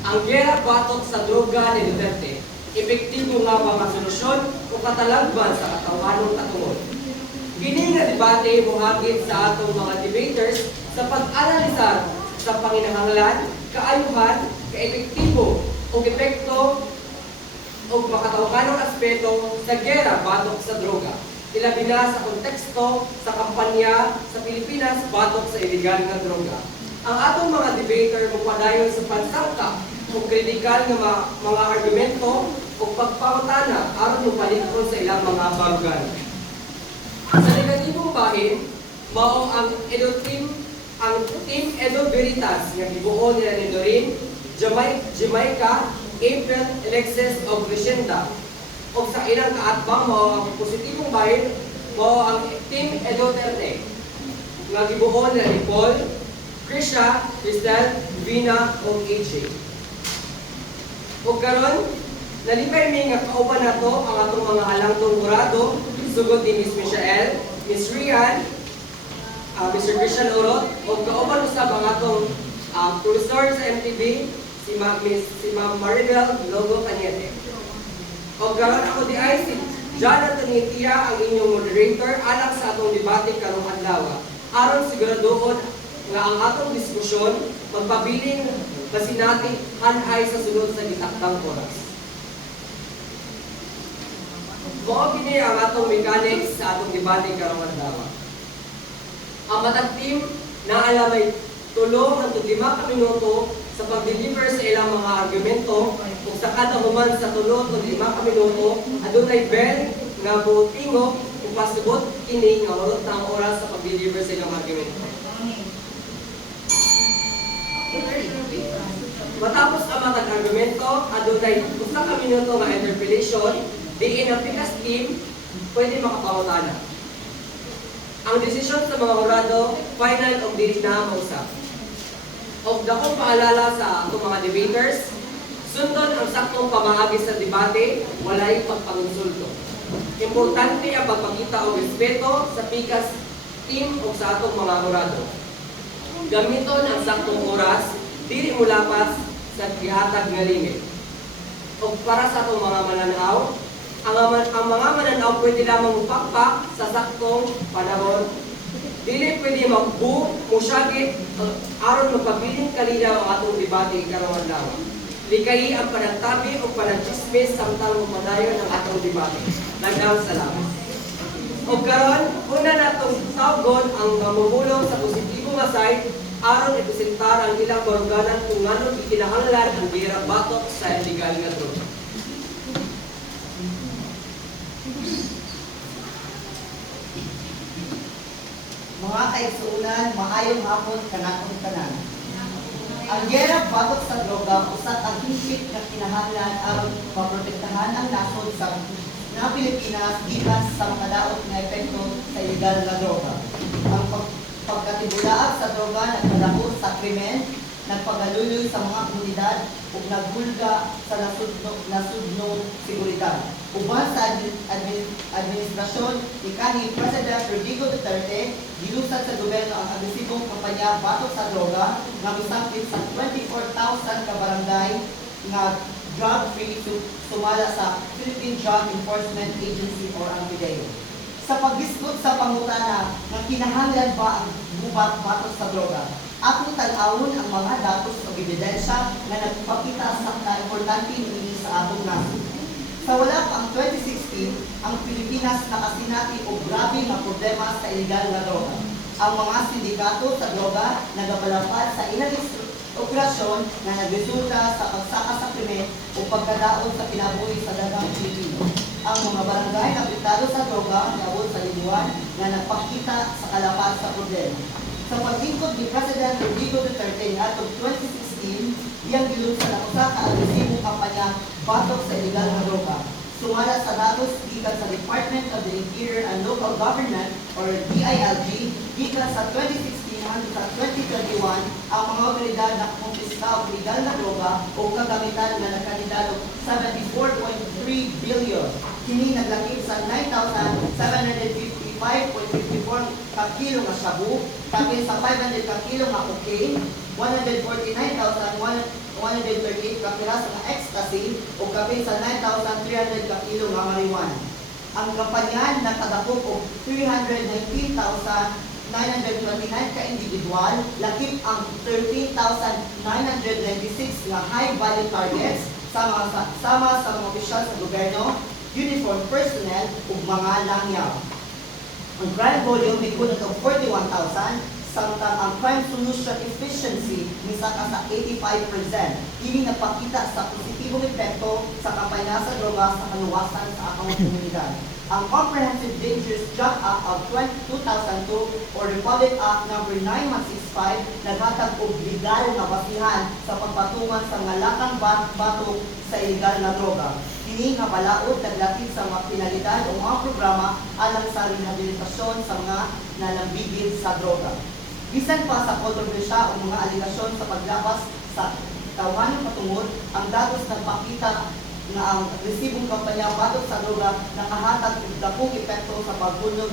Ang gera batok sa droga ni Duterte, epektibo nga ba nga solusyon o katalagban sa katawanong katungod? Kini nga debate mohagit sa atong mga debaters sa pag-analisar sa panginahanglan, kaayuhan, kaepektibo o epekto o makatawakanong aspeto sa gera batok sa droga. Ilabi na sa konteksto sa kampanya sa Pilipinas batok sa illegal nga droga. Ang atong mga debater magpadayon sa pansangka o kritikal nga mga argumento o pagpangutana aron mopalikon sa ilang mga barugan. Sa negatibong bahin, mao ang Team Edo Veritas nga gibuo nila ni Doreen, Jamaica, April, Alexis o Crescenda. O sa ilang kaatbang mao ang positibong bahin, mao ang Team Edo Duterte nga gibuo nila ni Paul, Krisha, Cristel, Vina o AJ. O karon, nalipay mi nga kauban nato ang atong mga halangtong jurado, sugod ni Miss Michelle, Miss Rian, Mr. Christian Orot, o kauban usab ang atong professor sa MTV, si Ma'am Maribel Logo Cañete. O karon ako di ay si Jonathan Nitia, ang inyong moderator, alang sa atong debate karong adlaw. Aron siguradoon nga ang atong diskusyon magpabiling basinati hanay sa sunod sa gitakdang oras. Mao kini ang atong mechanics sa atong debate karong adlaw. Ang matag team naalamay 3 hangtod 5 ka minuto sa pag-deliver sa ilang mga argumento ug sa kada human sa 3 hangtod 5 ka minuto adunay bell nga butingog ug pasubot kini nga walot na ang oras sa pag-deliver sa ilang argumento. Matapos ang matag argumento, adunay 1 ka minuto nga interpellation, diin ang pikas team pwede makapangutana. Ang desisyon sa mga jurado, final o dili na mausap. O dakong paalala sa atong mga debaters, sundon ang saktong pamahagi sa debate, walay pagpangonsulto. Importante ang pagpakita o respeto sa pikas team o sa atong mga jurado. Gamiton ang saktong oras, dili mulapas sa gihatag nga limit. O para sa atong mga mananaw, ang mga mananaw pwede lamang mupakpak sa saktong panahon. Dili pwede magbu, musyagit, aron magpabiling kalinaw ang atong debate karong adlaw. Likayi ang panagtabi o panagchismis samtang mapadayon ang atong debate. Nagdaang salamat. O karon, una natong tawgon ang mamumulong sa positibong side aron ipresentar ang ilang baruganan kung ngano gikinahanglan ang gera batok sa illegal nga droga. Mga kaigsuunan, maayong hapon kanatong tanan. Ang gera batok sa droga usat ang hingpit nga kinahanglan aron maprotektahan ang nasod sa Pilipinas gikan sa makadaot nga epekto sa illegal nga droga. Ang pagkatibulaag sa droga nagpadako sa krimen, nagpagaluloy sa mga komunidad ug naghulga sa nasudnong seguridad. Uban sa administrasyon ni kanhi President Rodrigo Duterte, gilusad sa gobyerno ang agresibong kampanya batok sa droga nga misangkit sa 24,000 ka barangay nga drug-free sumala sa Philippine Drug Enforcement Agency or ang PDEA. Sa pagdiskus sa pangutana nga kinahanglan ba ang gubat batok sa droga, atong tan-awon ang mga datos o ebidensya nga nagpapakita sa kaimportante niini sa atong nasod. Sa wala pa ang 2016, ang Pilipinas nakasinati og grabe nga problema sa illegal nga droga. Ang mga sindikato sa droga nagapalapad sa ilang operasyon na nagresulta sa pagsaka sa krimen o pagkadaot sa kinabuhi sa daghang Pilipino. Ang mga barangay na apektado sa droga naabot sa libuan na nagpakita sa kalapad sa problema. Sa paglingkod ni President Rodrigo Duterte atong 2016, iyang gilunsad ang usa ka agresibong kampanya batok sa illegal nga droga. Sumala sa datos gikan sa Department of the Interior and Local Government or DILG gikan sa 2016 hanggang sa 2021 ang mga otoridad na kumpiska og illegal na droga o kagamitan nga nagkandidalo 74.3 billion. Kini naglakip sa 9,755.54 ka kilo nga shabu, tapos sa 500 ka kilo nga cocaine, 149,100 138 ka piraso nga ecstasy o kapin sa 9,300 ka kilo nga marijuana. Ang kampanya nakadakop og 319,929 ka individual, lakip ang 13,996 nga high value targets sama sa mga opisyal sa gobyerno, uniform personnel ug mga langyaw. Ang crime volume mikunot og 41,000, samtang ang crime solution efficiency misaka sa 85%. Ini nagpakita sa positibong epekto sa kampanya sa droga sa kaluwasan sa atong komunidad. Ang Comprehensive Dangerous Drug Act of 2002 or Republic Act No. 9165 naghatag og legal nga basihan sa pagpatungan sa ngalakang batok sa illegal na droga. Kini nga balaod naglatid sa mga pinalidad o mga programa alang sa rehabilitasyon sa mga nalambigil sa droga. Bisan pa sa kontrobersya o mga aligasyon sa paglabas sa tawanang patungod, ang datos nagpakita nga ang resibong kampanya batok sa droga nakahatag og dakong epekto sa pagpunod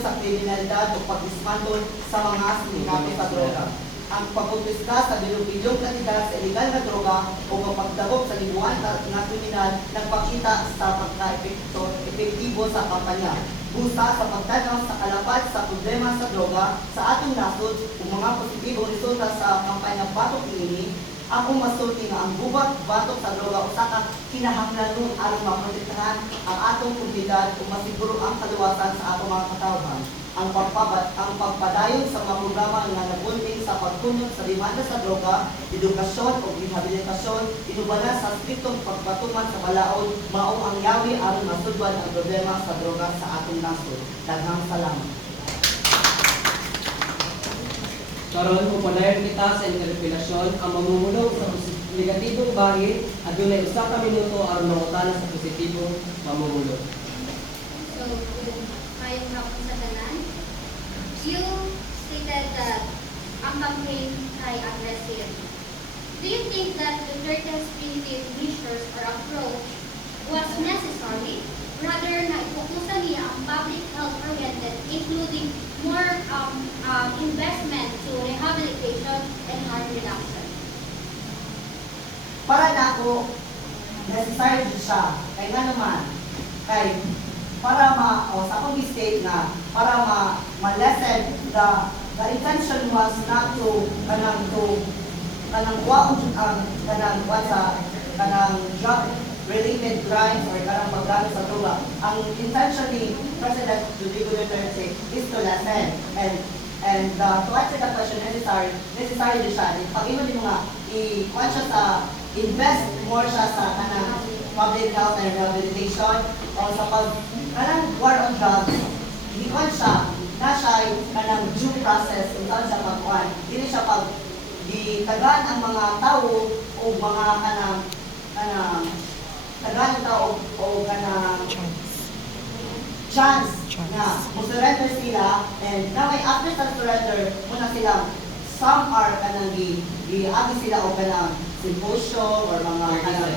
sa kriminalidad o pagdismantle sa mga sindikato sa droga. Ang pagkumpiska sa bilyong kanidad sa illegal na droga o pagdagop sa libuan na kriminal nagpakita sa pagka-epektibo sa kampanya. Busa sa pagtanaw sa kalapad sa problema sa droga sa atong nasod o mga positibong resulta sa kampanya batok niini, akong masulti nga ang gubat batok sa droga usa ka kinahanglan nun aron maprotektahan ang atong komunidad ug masiguro ang kaluwasan sa atong mga katawhan. Ang pagpadayon sa mga programa nga nagbunting sa pagkunot sa demanda sa droga, edukasyon o rehabilitasyon, inubanan sa striktong pagpatuman sa balaod, mao ang yawi aron masudwan ang problema sa droga sa atong nasod. Daghang salamat. Karon pupadayon kita sa interpelasyon ang mamumulong sa negatibong bahin adunay usa ka minuto aron mangutana sa positibong mamumulong. So, mayong hapon sa tanan. You stated that ang campaign ay aggressive. Do you think that Duterte's primitive measures or approach was necessary? Rather na ipokusan niya ang public health oriented, including more investment to rehabilitation and harm reduction. Para na ako, necessary siya. Kaya nga naman, para sa akong mistake na, para ma-lessen the intention was not to kanang drug related crimes or kanang paggamit sa droga. Ang intention ni President Rodrigo Duterte is to lessen and to answer the question necessary din siya. Pag-iwan din mo nga, i-kuhan siya sa invest more siya sa kanang public health and rehabilitation o sa kanang war on drugs. I-kuhan siya na siya kanang due process kung saan siya pag-kuhan. Hindi siya tagaan ang mga tao o mga tagaan ang tao o kanang chance na mag-surrender sila and na may after sa surrender muna silang some are kanang gi-agi sila o kanang symposium or mga kanang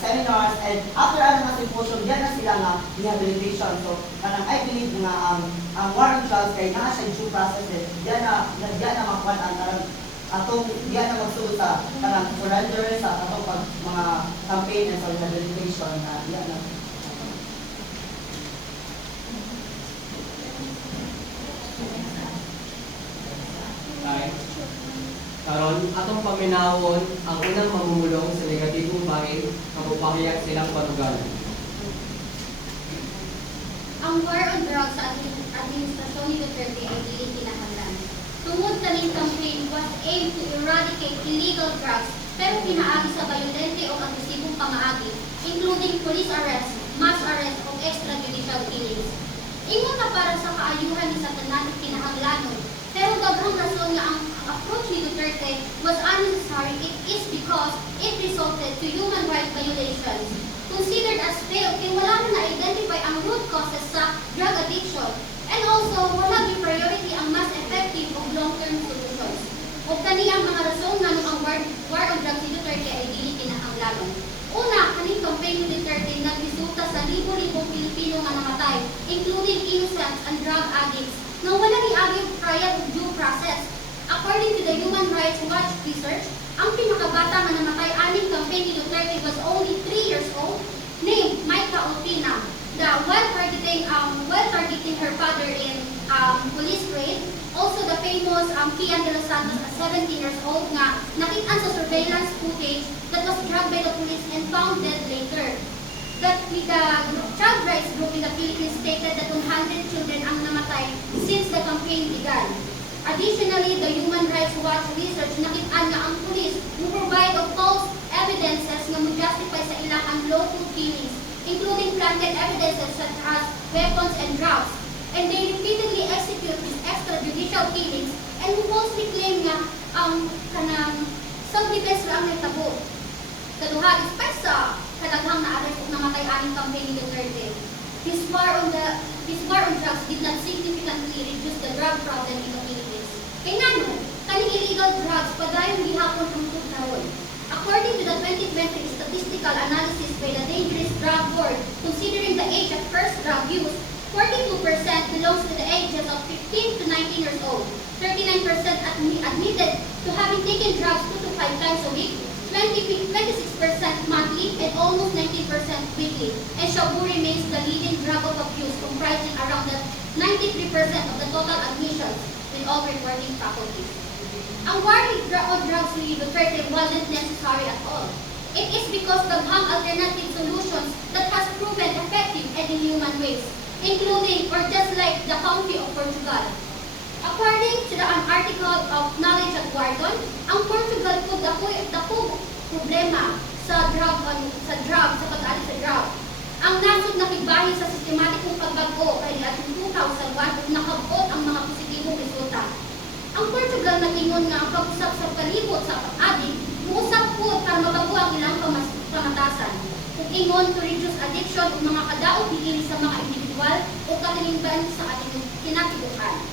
seminars and after ang mga symposium diyan na sila nga rehabilitation. So kanang I believe nga ang war on drugs kay naa siya due process diyan na makuha ang kanang atong diyan na magsugod sa kanang surrender sa atong mga campaign and sa rehabilitation na diyan na. Karon atong paminawon ang unang mamumulong sa negatibong bahin nga mupahayag silang patugalan. Ang war on drugs sa administrasyon ni Duterte ay dili kinahanglan. Tungod kaning campaign was aimed to eradicate illegal drugs pero pinaagi sa bayolente o agresibong pamaagi, including police arrest, mass arrest o extrajudicial killings. Ingon na para sa kaayuhan ni sa tanan kinahanglanon, pero daghang rason nga ang approach ni Duterte was unnecessary. It is because it resulted to human rights violations. Considered as failed kay wala na na-identify ang root causes sa drug addiction and also wala gi priority ang mas effective o long-term solutions. O kani ang mga rason nga ang war on drugs ni Duterte ay dili kinahanglanon. Una, kaning campaign ni Duterte nagresulta sa libo-libong Pilipino nga namatay, including innocents and drug addicts, na wala ni agyo prior due process. According to the Human Rights Watch research, Ang pinakabata na namatay aning campaign ni Duterte was only 3 years old, named Micah Ospina, while targeting her father in police raid. Also, the famous Kian de los Santos, a 17 years old, nga nakitaan sa surveillance footage that was dragged by the police and found dead later. That the child rights group in the Philippines stated that 100 children ang namatay since the campaign began. Additionally, the Human Rights Watch research nakitaan nga ang police who provide of false evidences nga mo-justify sa ilang unlawful killings, including planted evidences such as weapons and drugs. And they repeatedly execute these extrajudicial killings and who falsely claim nga kanang self-defense lang ang tabo. Kaduha, despite sa kadaghang na arrest ug namatay aning campaign ni Duterte, his war on drugs did not significantly reduce the drug problem in the Philippines. Kay ngano, kaning illegal drugs padayon gihapon ang karon. According to the 2020 statistical analysis by the Dangerous Drug Board, considering the age of first drug use, 42% belongs to the ages of 15 to 19 years old. 39% admitted to having taken drugs 2 to 5 times a week. 26% monthly, and almost 19% weekly. And Shabu remains the leading drug of abuse, comprising around 93% of the total admissions in all reporting faculties. Ang war on drugs ni Duterte wasn't necessary at all. It is because the alternative solutions that has proven effective and in human ways, including or just like the country of Portugal. According to the article of Knowledge at Wharton, ang Portugal po dako problema sa pag-alit sa drug. Ang nasod na kigbahin sa sistematikong pagbago kay atong 2001 nakabot ang mga positibong resulta. Ang Portugal nagingon nga ang pag-usap sa palibot sa pag-adik, muusap po para mabago ang ilang pamatasan. Kung ingon to reduce addiction o mga kadaot higili sa mga individual o kalinimban sa ating kinatibukan.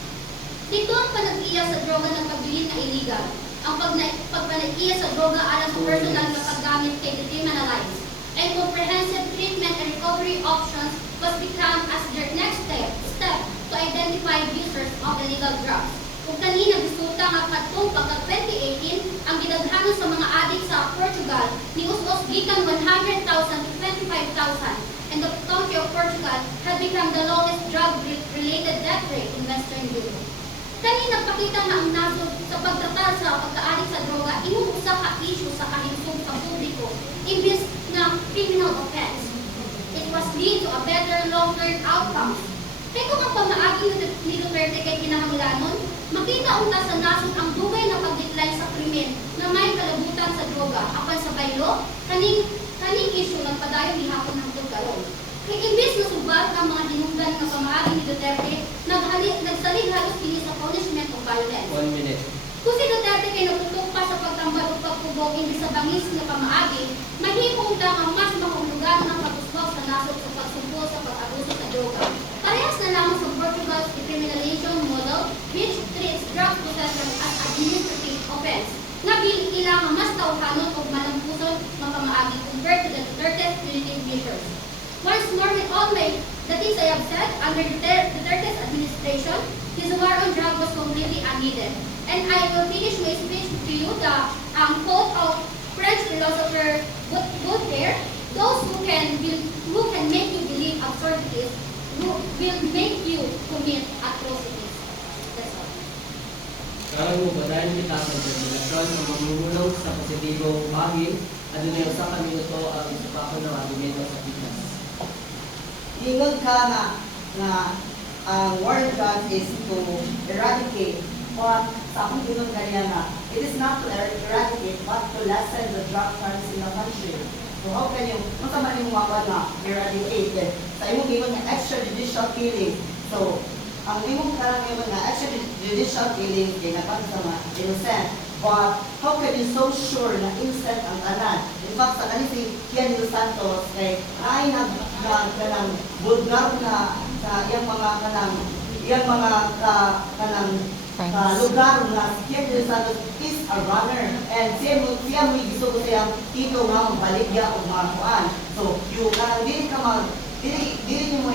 Dito ang panag-iya sa droga ng pagbilin na illegal. Ang pagpanag-iya sa droga alam sa personal na paggamit kay decriminalized. And comprehensive treatment and recovery options must become as their next step to identify users of illegal drugs. Kung kanina bisuta nga katong pagka-2018, ang gidaghanon sa mga adik sa Portugal ni us-us gikan 100,000 to 25,000, and the country of Portugal had become the lowest drug-related death rate in Western Europe. Kani nagpakita na ang nasod sa pagtratar sa pagkaadik sa droga imong usa ka issue sa kahinsog sa publiko imbes na criminal offense. It was lead to a better long-term outcome. Kaya kung ang pamaagi ni Duterte kay kinahanglanon, makita unta sa nasod ang dugay na pag-decline sa krimen na may kalabutan sa droga apan sa baylo, kaning issue nagpadayon gihapon hangtod karon. Kay imbes na subat ang mga hinungdan nga pamaagi ni Duterte, nagsalig halos kini sa punishment of violence. 1 minute. Kung si Duterte kay natutok pa sa pagtambal o pagpubog imbes sa bangis nga pamaagi, mahimong ta nga mas mahulugan ng pagusbog sa nasod sa pagsumpo sa pag-abuso sa droga. Parehas na lang sa Portugal's decriminalization model, which treats drug possession as administrative offense, nga ilang mas tawhanon o malampuson ng pamaagi compared to the Duterte's punitive measures. Once more, with all the things I have said, under Duterte's administration, his war on drugs was completely unneeded. And I will finish my speech to you the quote of French philosopher Voltaire: "Those who can make you believe absurdities will make you commit atrocities." That's all. Karon mo badayon kita sa regulasyon sa mamumulong sa positibong bahagi at dunay usa ka minuto ang isupako ng argumento sa pikas. Ingon ka nga ang war on drugs is to eradicate, or sa akong ingon kanya nga, it is not to eradicate but to lessen the drug crimes in the country. So how can you, kung sa man yung mga na eradicate, sa imong ingon nga extrajudicial killing. So, ang imong karang ingon nga extrajudicial killing, kaya napan sa mga innocent. But how can you so sure na innocent ang tanan? In fact, sa kanising Kian de los Santos, kay ay kanang bulgar na sa iyang mga lugar na Kian de los Santos is a runner. And siya mo gusto ko siyang tito nga magbaligya o mga kuan. So, yung kanang dili mo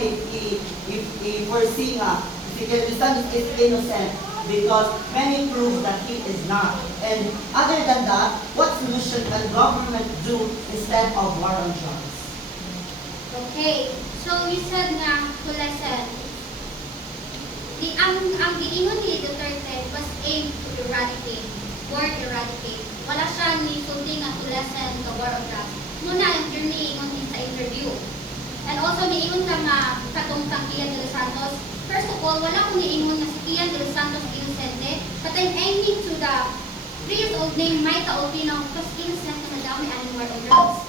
i-foresee nga si Kian de los Santos is innocent. because many prove that he is not. And other than that, what solution can government do instead of war on drugs? Okay, so you said nga to lessen. Ang giingon ni Duterte was aimed to eradicate, war eradicate. Wala siya ni sulti nga to lessen the war on drugs. Muna yung journey ingon din sa interview. And also niingon ka nga katong kang Kian de los Santos. First of all, wala kong niingon nga si Kian de los Santos Innocente, but I'm aiming to the 3-year-old named Maita Olpino because innocent na dami ang war on drugs.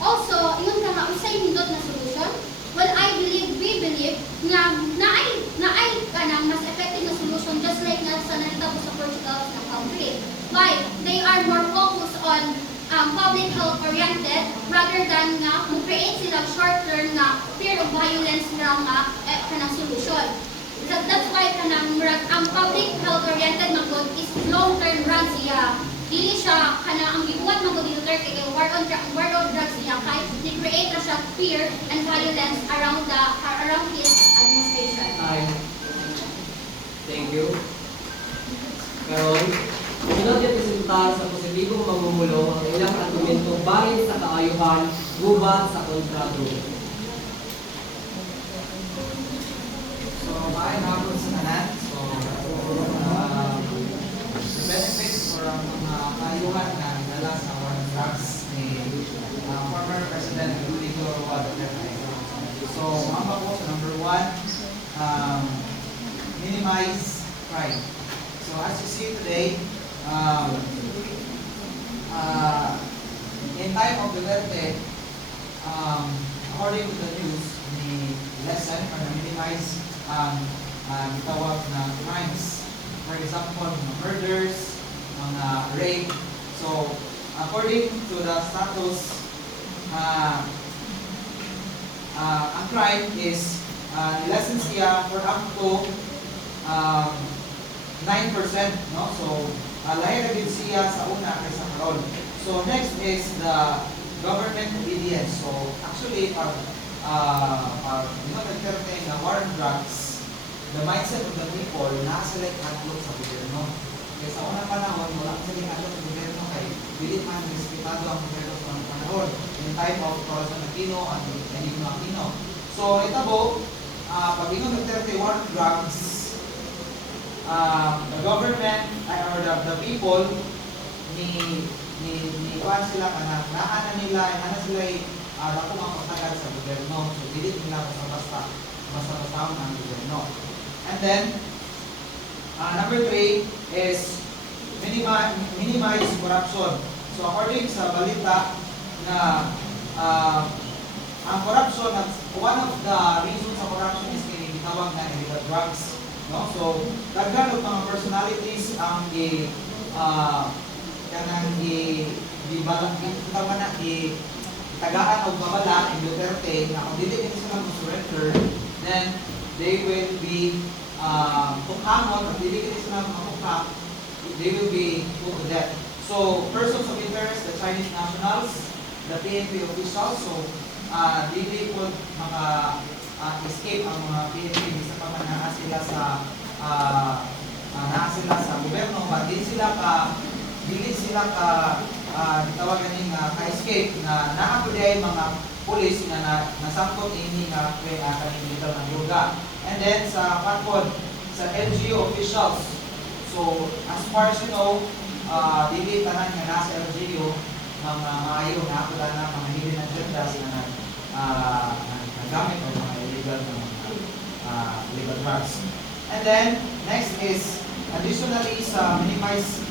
Also, ingon ka nga, usay nindot na solution. Well, we believe nga naay kanang mas effective na solution just like nga sa nalita sa Portugal na country. Why? They are more focused on public health oriented rather than nga create sila short-term na fear of violence nga kanang solution. That's why kanang ang public health oriented magod is long-term run siya. Dili siya kanang ang gibuhat magod ni Duterte kay war on drugs siya kay ni-create na siya fear and violence around his administration. Ay. Thank you. Karon, pinag-representa sa positibong mamumulo ang ilang argumento bahin sa kaayuhan, gubat sa kontrado. So, maayong hapon sa tanan. So, the benefits or ang mga kaayuhan na dala sa war on drugs ni former President Rodrigo Roa Duterte. So, mamba po sa number 1, minimize crime. So, as you see today, in time of Duterte, according to the news, ni lessen or minimize tawag na crimes. For example, mga murders, mga rape. So, according to the status, ang crime is lessen siya for up to 9%, no? So, lahi na din siya sa una kaysa karon. So, next is the government obedience. So, actually, nagkarte na war on drugs, the mindset of the people, nasa like hadlok sa gobyerno. Kaya sa unang panahon, wala sa like hadlok sa gobyerno kay pilit man respetado ang gobyerno sa mga panahon. In time of Corazon Aquino at Benigno Aquino. So, itabo, pag inong nagkarte war on drugs, the government or the people ni kuan sila kana naana nila ana sila dako ang pagtagal sa gobyerno, so dili nila basta ang gobyerno. And then number 3 is minimize corruption. So according sa balita na ang corruption, one of the reasons sa corruption is kinitawag na illegal drugs. No? So, daghan og mga personalities ang tagaan og babala in Duterte na kung dili nila sila surrender, then they will be tukhamon, at dili nila sila makukham, they will be put to death. So, persons of interest, the Chinese nationals, the PNP officials, so dili po mga escape ang mga PNP sa pamanaa sila sa gobyerno, but dili sila tawagan ning ka-escape na naa po diay mga pulis na nasangkot ini nga kaning illegal na droga. And then sa patpod sa LGU officials, so as far as you know, dili tanan nga nasa LGU mga maayo na ako na mga hidden agendas na nagamit o mga illegal drugs. And then next is additionally sa minimize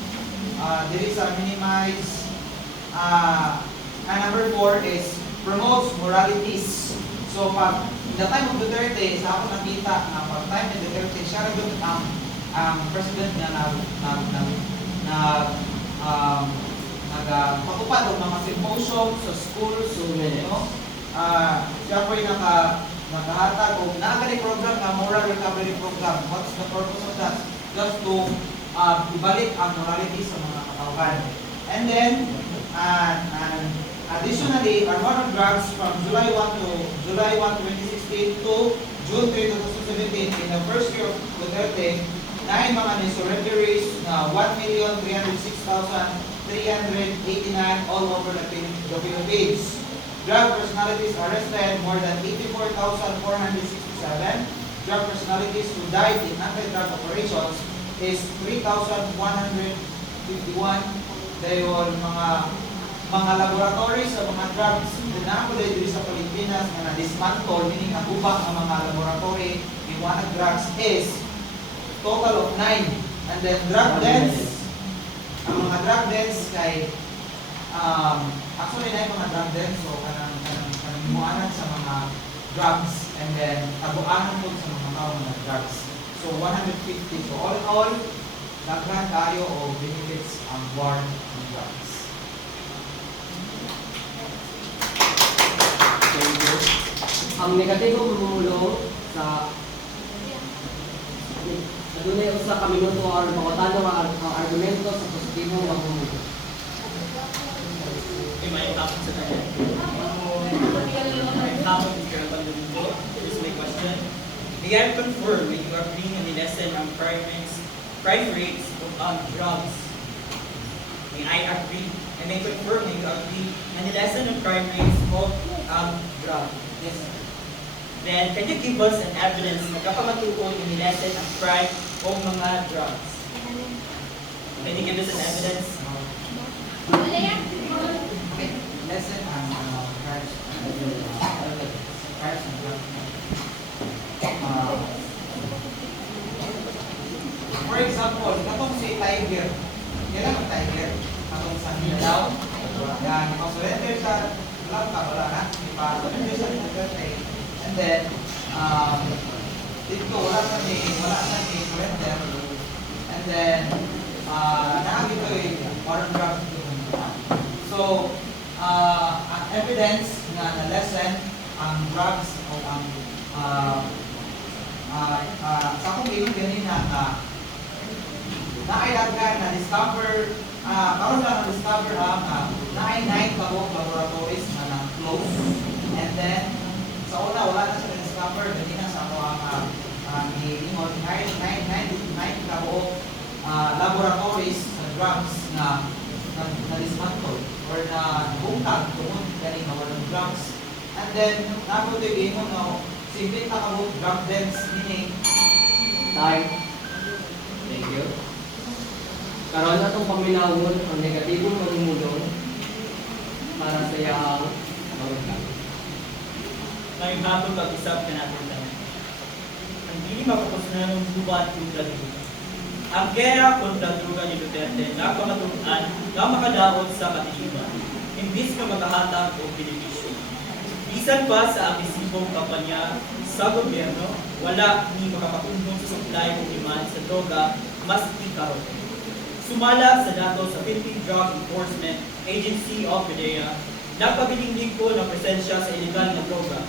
number 4 is promotes moralities. So pag in the time of Duterte, sa ako nakita na pag time ni Duterte, siya rin ang president na nagpatupad ng mga symposium sa schools, so siya po yung nakahatag o nakakali program na moral recovery program. What's the purpose of that? Just to ibalik ang morality sa mga katauhan. And then, additionally, our war on drugs from July 1, 2016 to June 3, 2017, in the first year of Duterte, 9 mga ni-surrenderies na 1,306,389 all over the Philippines. Drug personalities arrested more than 84,467. Drug personalities who died in anti-drug operations is 3,151. Dahil mga laboratories sa mga drugs na ako dito sa Pilipinas na na-dismantle, meaning naguba ang mga laboratory in one drugs is total of 9. And then drug dens, ang mga drug dens kay actually na yung mga drug dens, so kanang muanan sa mga drugs and then tabuanan po sa mga tao mga drugs. So 150. So all in all, daghan tayo o benefits ang war on drugs. Thank you. Ang negatibong rumulong sa dunay usa ka minuto or makotano ang argumento sa positibong rumulong. May tapos sa kanya. May tapos sa kanya. Here's my question. May I confirm when you are bringing a lesson on crime rates on drugs? May I agree? And may confirm when you agree on the lesson on crime rates of drugs? Yes, sir. Then, can you give us an evidence na kapamatuon yung lesson on crime o mga drugs? Can you give us an evidence? Wala yan. Lesson on cars and drugs. For example, katong si Tiger. Kailan ang Tiger? Katong sa Mindanao. Yan, ipag-surrender sa alam ka, wala na. Ipag-surrender sa Duterte. And then, dito, wala na ni surrender. And then, nakakito yung foreign drugs. So, ang evidence na lesson ang drugs o ang sa akong ngayon ganina naailagan na discover karon lang na-discover ang naay 9 kabog laboratories na na-close. And then sa una wala na siya na-discover ganina sa ako ang i-ingon 9 kabog laboratories sa drugs na na-dismantle or na bungtag tungod galing na walang drugs. And then nato ito i-ingon na simple na kabog drug dens meaning Time. Thank you. Karon atong paminawon ang negatibong rumulong para sa iyang mga May bagong pag-usap ka natin lang. Ang hindi makapusunan ng gubat kontra droga. Ang gera kontra droga ni Duterte na pamatuan na makadaot sa katiliban, imbis na makahatag o benepisyo. Bisan pa sa agresibong kampanya sa gobyerno, wala ni makapatundong sa supply o demand sa droga, mas ikaroon. Sumala sa datos sa Philippine Drug Enforcement Agency of PDEA, nagpabiling ko ng presensya sa illegal na droga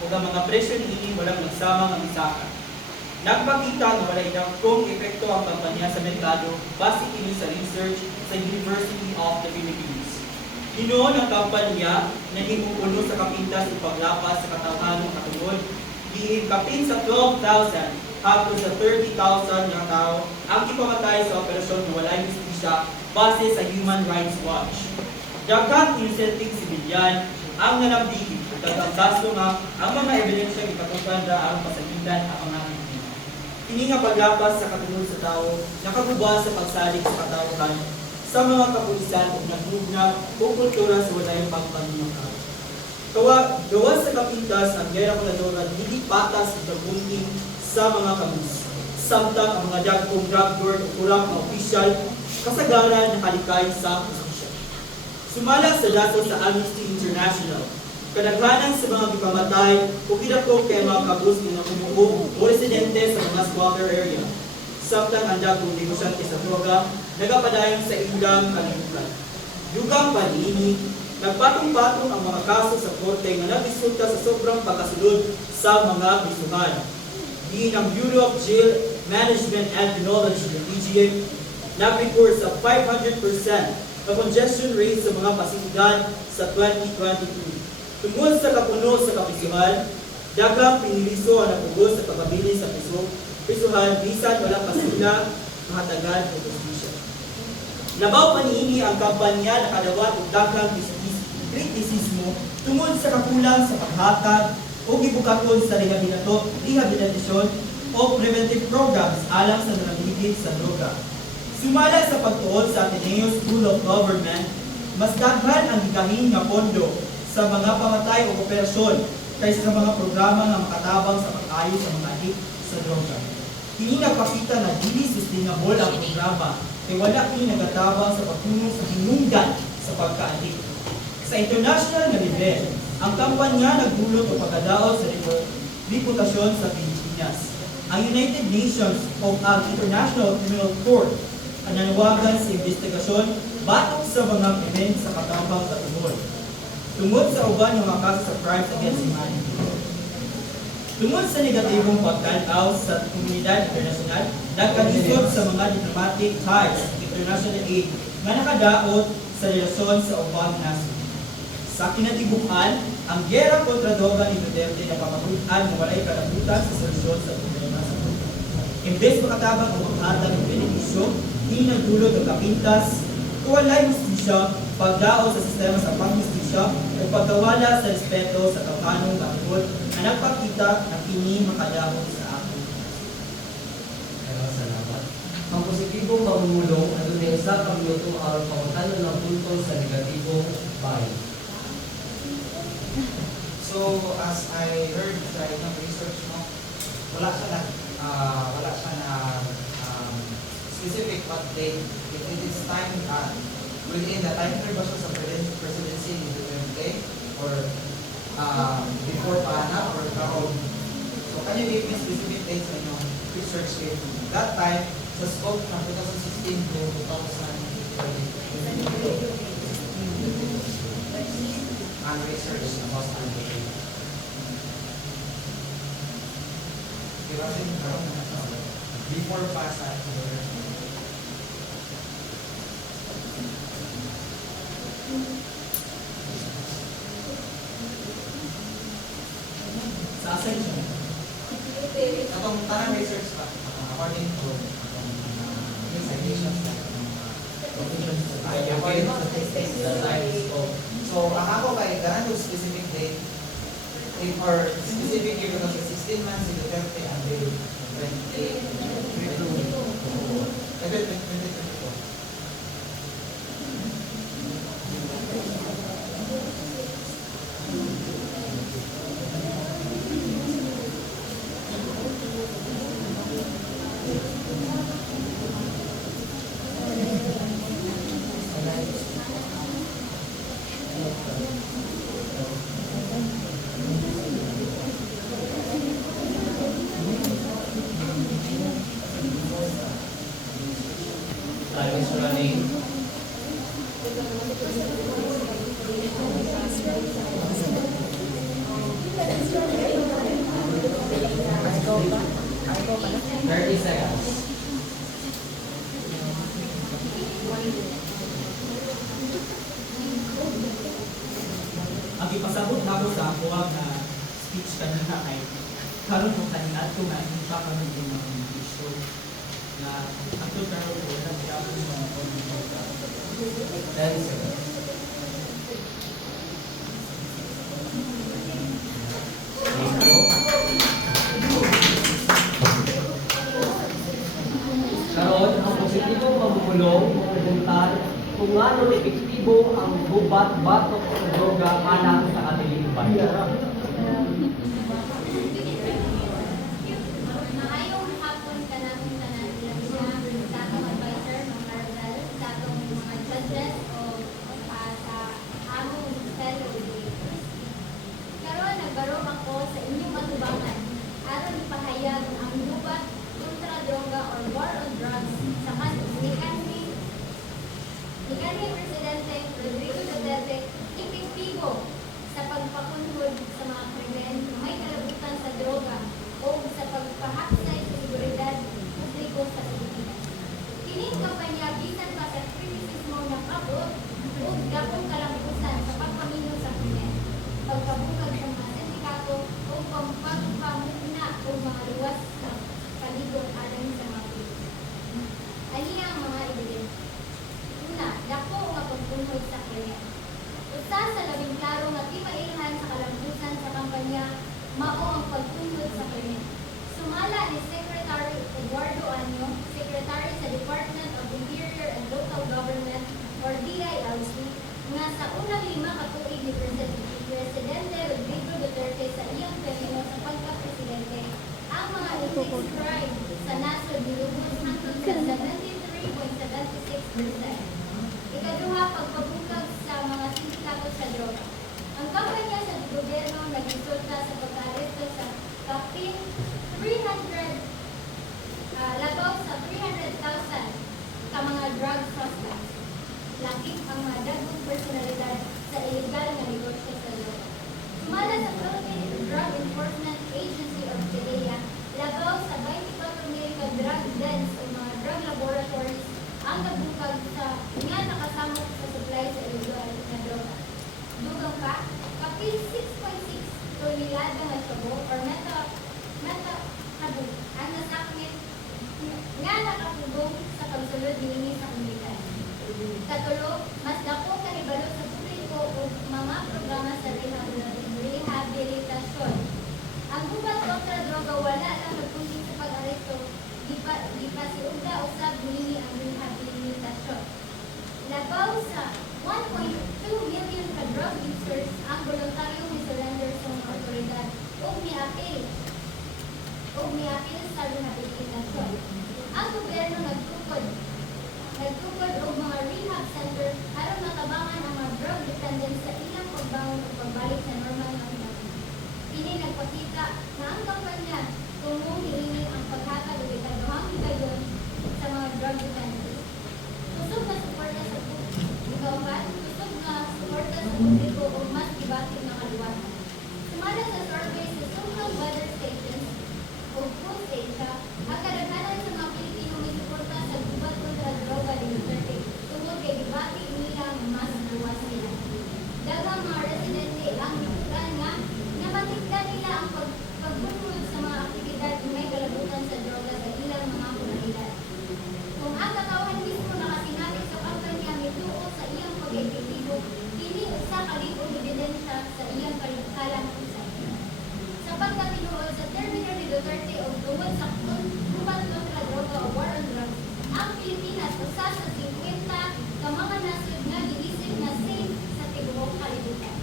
o ang mga presyo ni walang nagsamang ang isaka. Nagpakita na wala kung epekto ang kampanya sa merkado base ini sa research sa University of the Philippines. Hinoon ang kampanya na himupuno sa kapintas o paglapas sa katawhanong katungod, kapin sa 12,000 hanggang sa 30,000 na tao ang ipamatay sa operasyon na walay justisya base sa Human Rights Watch. Daghang insenting sibilyan ang nanambigin at ang kaso nga ang mga ebidensya ipatukan na ang pasagitan ang mga biktima. Kini nga paglapas sa katungod sa tao nakaguba sa pagsalig sa katawhan sa mga kapulisan o nagbugnag o kultura sa walayang pagpanunakan. Gawa sa kapintas ang gera koladora hindi patas at pagpunting sa mga kamis. Samtang ang mga dagkong drug lord o kurang na opisyal kasagaran na kalikay sa posisyon. Sumala sa datos sa Amnesty International, kadaghanan sa mga gipamatay o gidakong kay mga kabus na kumuho o residente sa mga squatter area. Samtang ang dagkong negosyante sa droga nagapadayon sa ilang kalibutan. Dugang paniini, nagpatong-patong ang mga kaso sa korte nga nagresulta sa sobrang pagkasulod sa mga bisuhan. Diin ang Bureau of Jail Management and Technology, BGA, nag-report sa 500% na congestion rate sa mga pasilidad sa 2022. Tungkol sa kapuno sa kabisuhan, daghang piniliso ang napugos sa pagpabili sa piso prisuhan bisan wala pa sila mahatagan o justisya. Labaw pa niini ang kampanya nakadawat og daghang kritisismo tungod sa kakulang sa paghatag o gibukakon sa rehabilitasyon o preventive programs alang sa nanghigit sa droga. Sumala sa pagtuon sa Ateneo School of Government, mas daghan ang gigahin nga pondo sa mga pamatay o operasyon kaysa sa mga programa nga makatabang sa pag-ayo sa mga adik sa droga. Kini nagpakita na dili sustainable ang programa kay wala kini nagatabang sa pagtulong sa hinungdan sa pagka-adik. Sa international nga level, ang kampanya nagdulot o pagkadaot sa reputasyon sa Pilipinas. Ang United Nations o ang International Criminal Court ang nanawagan sa investigasyon batok sa mga krimen sa katambang katungod. Tungod sa uban ng mga kaso sa crimes against humanity. Tungod sa negatibong pagtanaw sa komunidad internasyonal, nagkalisod sa mga diplomatic ties, international aid, nga nakadaot sa relasyon sa ubang nasod. Sa kinatibukan, ang gera kontra droga ni Duterte na pamagutan na walay kalabutan sa solusyon sa problema sa droga. Imbes makatabang ang paghatag ng benepisyo, hindi nagdulot ng kapintas, walay justisya, pagdaot sa sistema sa pang-justisya, o pagkawala sa respeto sa tawhanong katungod na nagpakita na kini makadahon sa ating. Salamat. Ang positibong mamumulong ano na isa ka minuto aron pangutano ng punto sa negatibong bahay. So, as I heard sa inyong research, no, wala siya na specific update. It is time within the time frame ba siya sa presidency ni Duterte or before pa na or karon. So, can you give me specific dates sa inyong research kay that time sa scope ng 2016 to 2020? And research about anti-AIDS. Kasi karon na sa before pa sa Sa ascension, atong tanang research pa according to citations na according to statistics. So, ang ako kay ganun specific date or specific year because 16 months si Duterte until 2022. Time is running. Thirty seconds. ang ipasabot na ako sa buwag na speech kanina ay karon ko kanina ito nga hindi pa kami din mga benepisyo na ang ito karon ko nagsiyapo sa mga pagkakita. 10 seconds. Karon, ang positibong mamumulong presentar kung ano epektibo ang gubat-batok sa droga alang sa ating bayan. Maayong hapon ka namin tanan lang siya sa atong advisor, mga Marvel, sa atong mga judges o sa among fellow leaders. Karon nagbarog ako sa inyong atubangan aron ipahayag ang gubat kontra droga or war on drugs sa kanhi Presidente Rodrigo Duterte epektibo sa pagpakunhod sa mga krimen na may kalabutan sa droga o sa pagpahaksay sa seguridad publiko sa Pilipinas. Kining kampanya bisan pa sa kritisismo na kabot mao ang pagtungkol sa kanya. Sumala ni Secretary Eduardo Anyo, Secretary sa Department of Interior and Local Government or DILG, nga sa unang 5 ka tuig ni Presidente Rodrigo Duterte sa iyang termino sa pagka-presidente, ang mga index crime sa nasod nilubos hangtod sa 73.76%. Ikaduha, pagpabungkag sa mga sindikato sa droga. Ang kampanya sa gobyerno nagresulta sa pag-aresto sa kapin 300 labaw sa 300,000 ka mga drug suspects. Lakip ang mga dagong personalidad sa illegal na negosyo sa droga. Sumala sa Philippine Drug Enforcement Agency or PDEA, labaw sa 24 ka drug dens o mga drug laboratories ang nagbukag sa nga nakasamot sa supply sa illegal na droga. Dugang pa, kapil 6.6 tonelada nga sabo or meta-habu ang nasakmit nga nakatugong sa pagsulod niini sa komunidad. Katulo, mas dako kahibalo sa publiko o mga programa sa rehabilitasyon. Ang gubat kontra droga wala lang nagpunting sa pag-aresto, di pa si Uda usab niini ang rehabilitasyon. Labaw sa 1.2 million ka drug users ang voluntaryong ni-surrender sa mga otoridad o miapil sa rehabilitasyon. Ang gobyerno nagtukod og mga rehab center aron matabangan ang mga drug dependents sa ilang pagbangon o pagbalik sa normal na hinahanglan. Kini nagpakita na ang kampanya tungong niini ang paghatag og ikaduhang higayon sa mga drug dependents. Kusog na suporta sa publiko o mas ibating na kaliwatan. Sumala sa survey sa social weather stations o Food Asia, ang kadaghanan sa mga Pilipino may suporta sa gubat kontra droga ni Duterte tungkol kay debate nila mas luwas nila. Dagang mga residente ang nitutan nga na matigdan nila ang pagbunod sa mga aktibidad na may kalabutan sa droga sa ilang mga komunidad. Kung ang katawan mismo nakasinabi sa kampanya mituo sa iyang pag-epektibo, kini usa ka libong ebidensya sa iyang kalampusan. Sa pagkatinuod sa termino ni Duterte o tungod sa gubat kontra droga o war on drugs, ang Pilipinas usa sa 50 ka mga nasod nga giisip na safe sa tibuok kalibutan.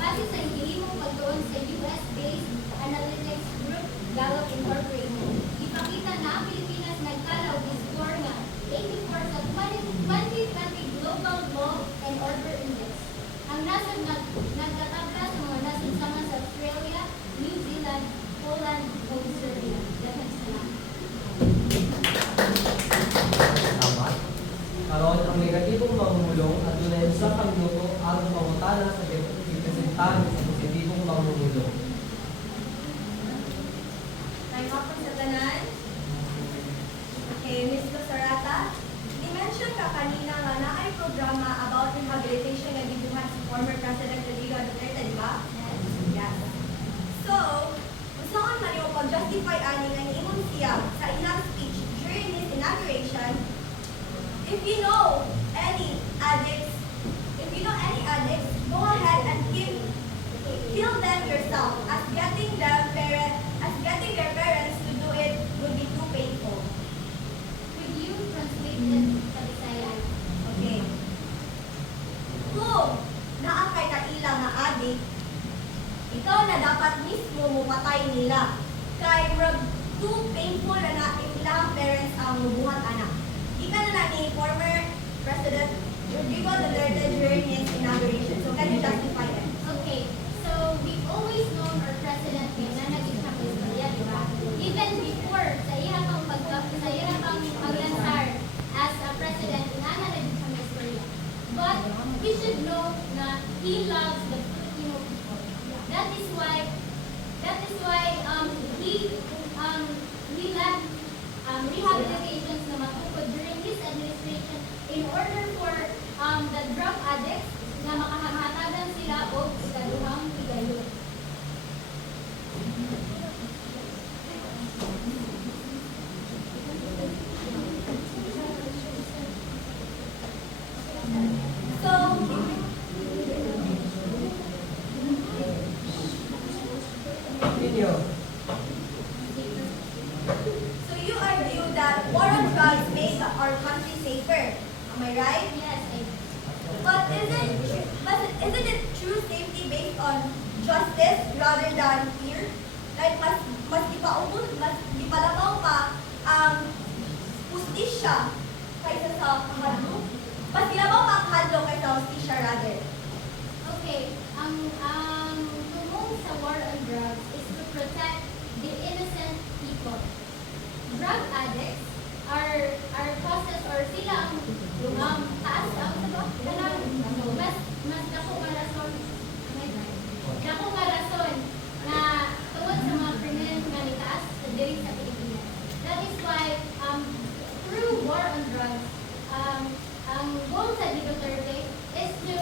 Base sa inihimong pagtuon sa US-based analytics group Gallup Incorporated, ipakita na ang Pilipinas nagkala og score nga 84 sa 2020 Global Law and Order Index. Ang nasod nagkatabla sa mga nasod sama sa Australia, New Zealand, Poland, o Serbia. Daghang salamat. Salamat. Karon ang negatibong mamumulong at dunay usa ka minuto aron pangutana sa representan sa positibong mamumulong. May hapon sa tanan. Okay, Ms. Sarata, i-mention ka kanina nga na ay programa about rehabilitation nga gibuhat si former President Rodrigo Duterte, di ba? Yes. So, usaon man yung pag-justify ani nga niingon siya sa ilang speech during his inauguration. If you know any addicts, go ahead and kill them yourself, as getting their parents to do it would be too painful. Could you translate that sa Bisaya? Okay. Kung naa kay kaila nga addict, ikaw na dapat mismo mupatay nila. Kay too painful na ilang parents ang mubuhat anak. Ika na ni former President Rodrigo Duterte during his inauguration. So can you justify that? Okay, so we've always known our president na nag-isang istorya, di ba? Even before, sa iya pang maglansar as a president, na nag-isang istorya. But we should know na he loves the Filipino people. That is why he led rehabilitations na matukod during his administration in order for the drug addicts na Continue. So you argue that war on drugs makes our country safer. Am I right? Yes, But isn't it true safety based on justice rather than fear? Like mas ipalabaw pa ang justisya kaysa sa hadlo? Mas ilabaw pa ang hadlo kaysa justisya rather. okay. Tumong sa war on drugs is to protect the innocent people. Drug addicts are causes or sila ang taas ang sagot kanang mas dako nga rason na tungod sa mga krimen nga nitaas sa diri sa Pilipinas. That is why through war on drugs ang goal sa Duterte is to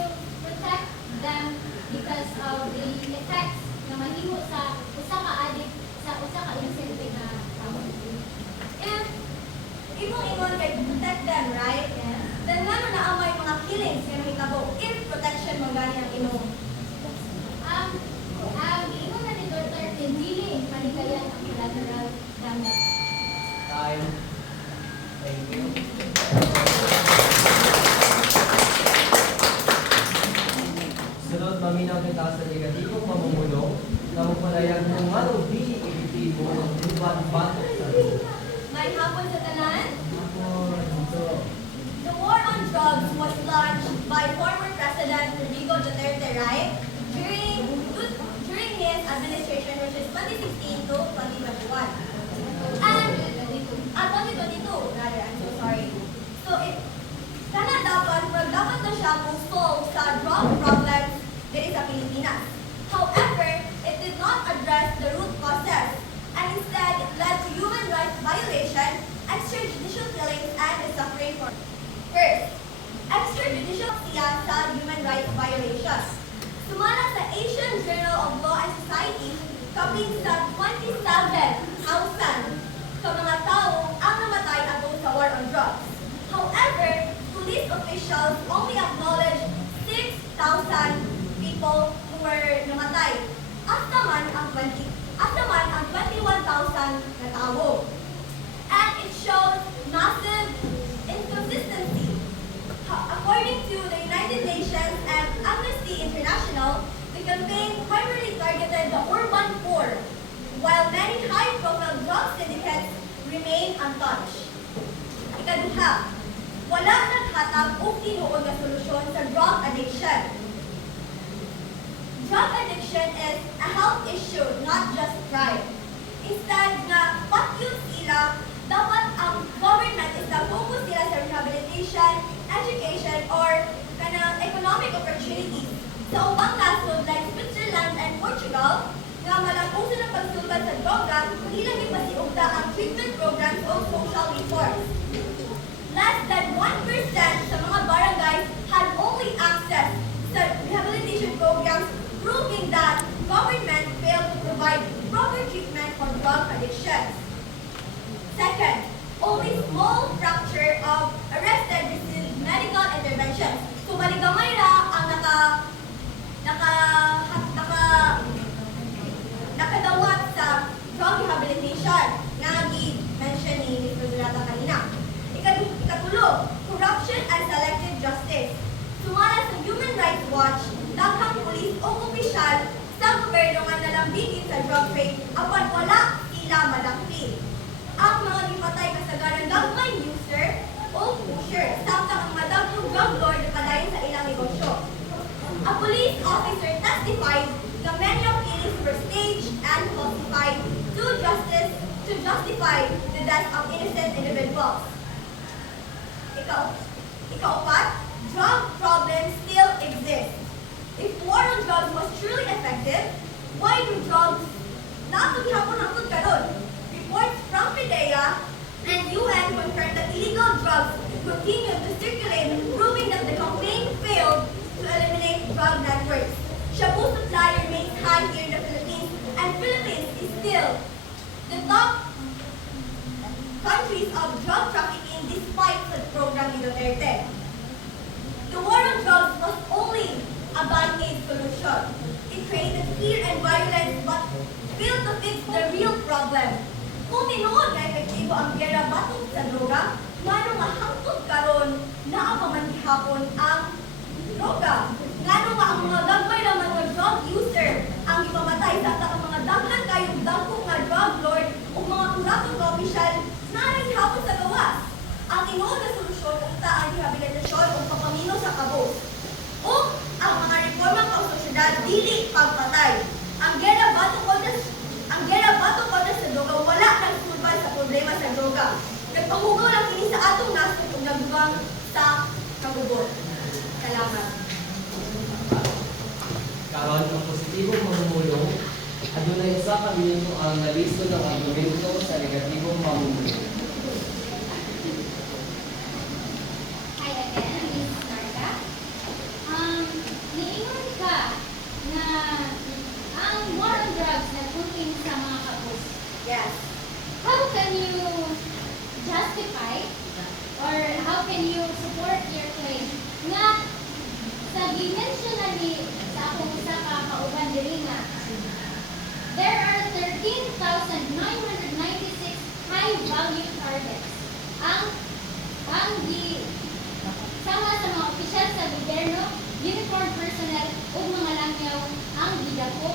protect them because of the effects na mahimo sa usa ka addict sa usa ka innocent nga tao. If imong kay to protect them, right? Then nga na amay mga killings nga mahitabo if protection mo gani ang imong. Ingon na ni Duterte dili panikayan ang collateral damage. Time. Thank you. Sunod, maminaw kita sa negatibong pamumulong na magpalayag ng manong dili epektibo ang uban batok sa lupa. May hapon sa tanan. So, The war on drugs was launched by former President Rodrigo Duterte, right? During his administration, which is 2016 to 2021. And 2022, rather, I'm so sorry. So, dapat na siya kung solve sa drug problems dito sa Pilipinas. However, it did not address the root causes and instead led to human rights violation, extrajudicial killings, and the suffering for. First, extrajudicial siya sa human rights violations. Sumala sa Asian Journal of Law and Society, kaping sa 27,000 sa mga tao ang namatay ato sa war on drugs. However, police officials only acknowledged 6,000 people who were namatay. Hasta man ang 21,000 na tao. And it shows massive inconsistency. According to the United Nations and Amnesty International, the campaign primarily targeted the urban poor, while many high-profile drug syndicates remain untouched. Ikaduha, wala naghatag o tinuod na solusyon sa drug addiction. Drug addiction is a health issue, not just crime. Instead nga, patyod sila, dapat ang government is na-focus sila sa rehabilitation, education, or kanang economic opportunities. Sa ubang nasod like Switzerland and Portugal, nga malapuso ng pagsulbad sa droga, ilang ipasiugda ang treatment programs o social reforms. Less than 1% sa mga barangays had only access sa rehabilitation programs, proving that government failed to provide proper treatment for drug addictions. Second, only small fraction of arrested received medical intervention. So maligamay ra ang nakadawat sa drug rehabilitation nga gi-mention ni Mr. Zurata kanina. Ikatulo, corruption and selective justice. Sumala sa Human Rights Watch, daghang pulis o opisyal sa gobyerno nga nalambigin sa drug trade apan wala sila madakpi. Ang mga gipatay kasagaran gagmay user o pusher, samtang ang madaghang drug lord nakadayon sa ilang negosyo. A police officer testified the many of killings were staged and falsified to justify the death of innocent individuals. Ikaapat, drug problems still exist. If war on drugs was truly effective, why do drugs not to gihapon hangtod karon? Reports from PDEA and UN confirmed that illegal drugs continue to circulate, proving that the campaign failed to eliminate drug networks. Shabu supply remains high here in the Philippines, and Philippines is still the top countries of drug trafficking despite the program ni Duterte. The war on drugs was only a band-aid solution. It created fear and violence, but fail to fix the real problem. Kung tinuod nga epektibo ang gera batok sa droga, ngano nga hangtod karon naa pa man gihapon ang droga. Ngano nga ang mga gagmay naman nga drug user ang ipamatay sa ang mga daghan kayong dagko nga drug lord o mga kuratong nga opisyal na gihapon sa gawas. Ang tinuod na solusyon unta ang rehabilitasyon o pagpamino sa kabos. O ang mga reforma sa sosyedad dili pagpatay. Ang gera batok kontra sa droga wala nang sulbay sa problema sa droga. Nagpahugaw lang kini sa atong nasod ug nagdugang sa kabubot. Salamat. Karon ang positibong mamumulong, adunay usa ka minuto ang nalisto ng argumento sa negatibong mamumulong. Hi again, Miss Narca. Niingon ka na ang war on drugs nagpunting sa mga kapos. Yes. How can you justify or how can you support your claim nga sa dimension na ni sa akong usa ka kauban diri nga there are 13,996 high value targets ang di sama sa mga opisyal sa gobyerno, uniform personnel ug mga langyaw ang gidako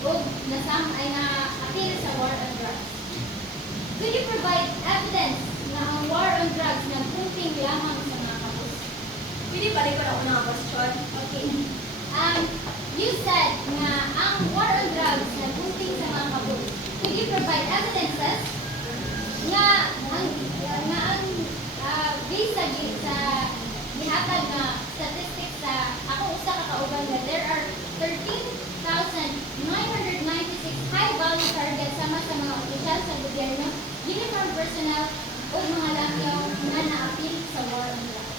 ug nasam ay na-appeal sa war on drugs. Could you provide evidence na ang war on drugs nagpunting lamang sa mga kapos? Pwede balik ko na unang question. Okay. You said na ang war on drugs nagpunting sa mga kapos. Could you provide evidences na ang based sa gihatag na statistics sa ako usa ka kauban nga there are 13,996 high value targets sama sa mga opisyal sa gobyerno, uniform personnel o mga langyaw na na-appeal sa war on drugs.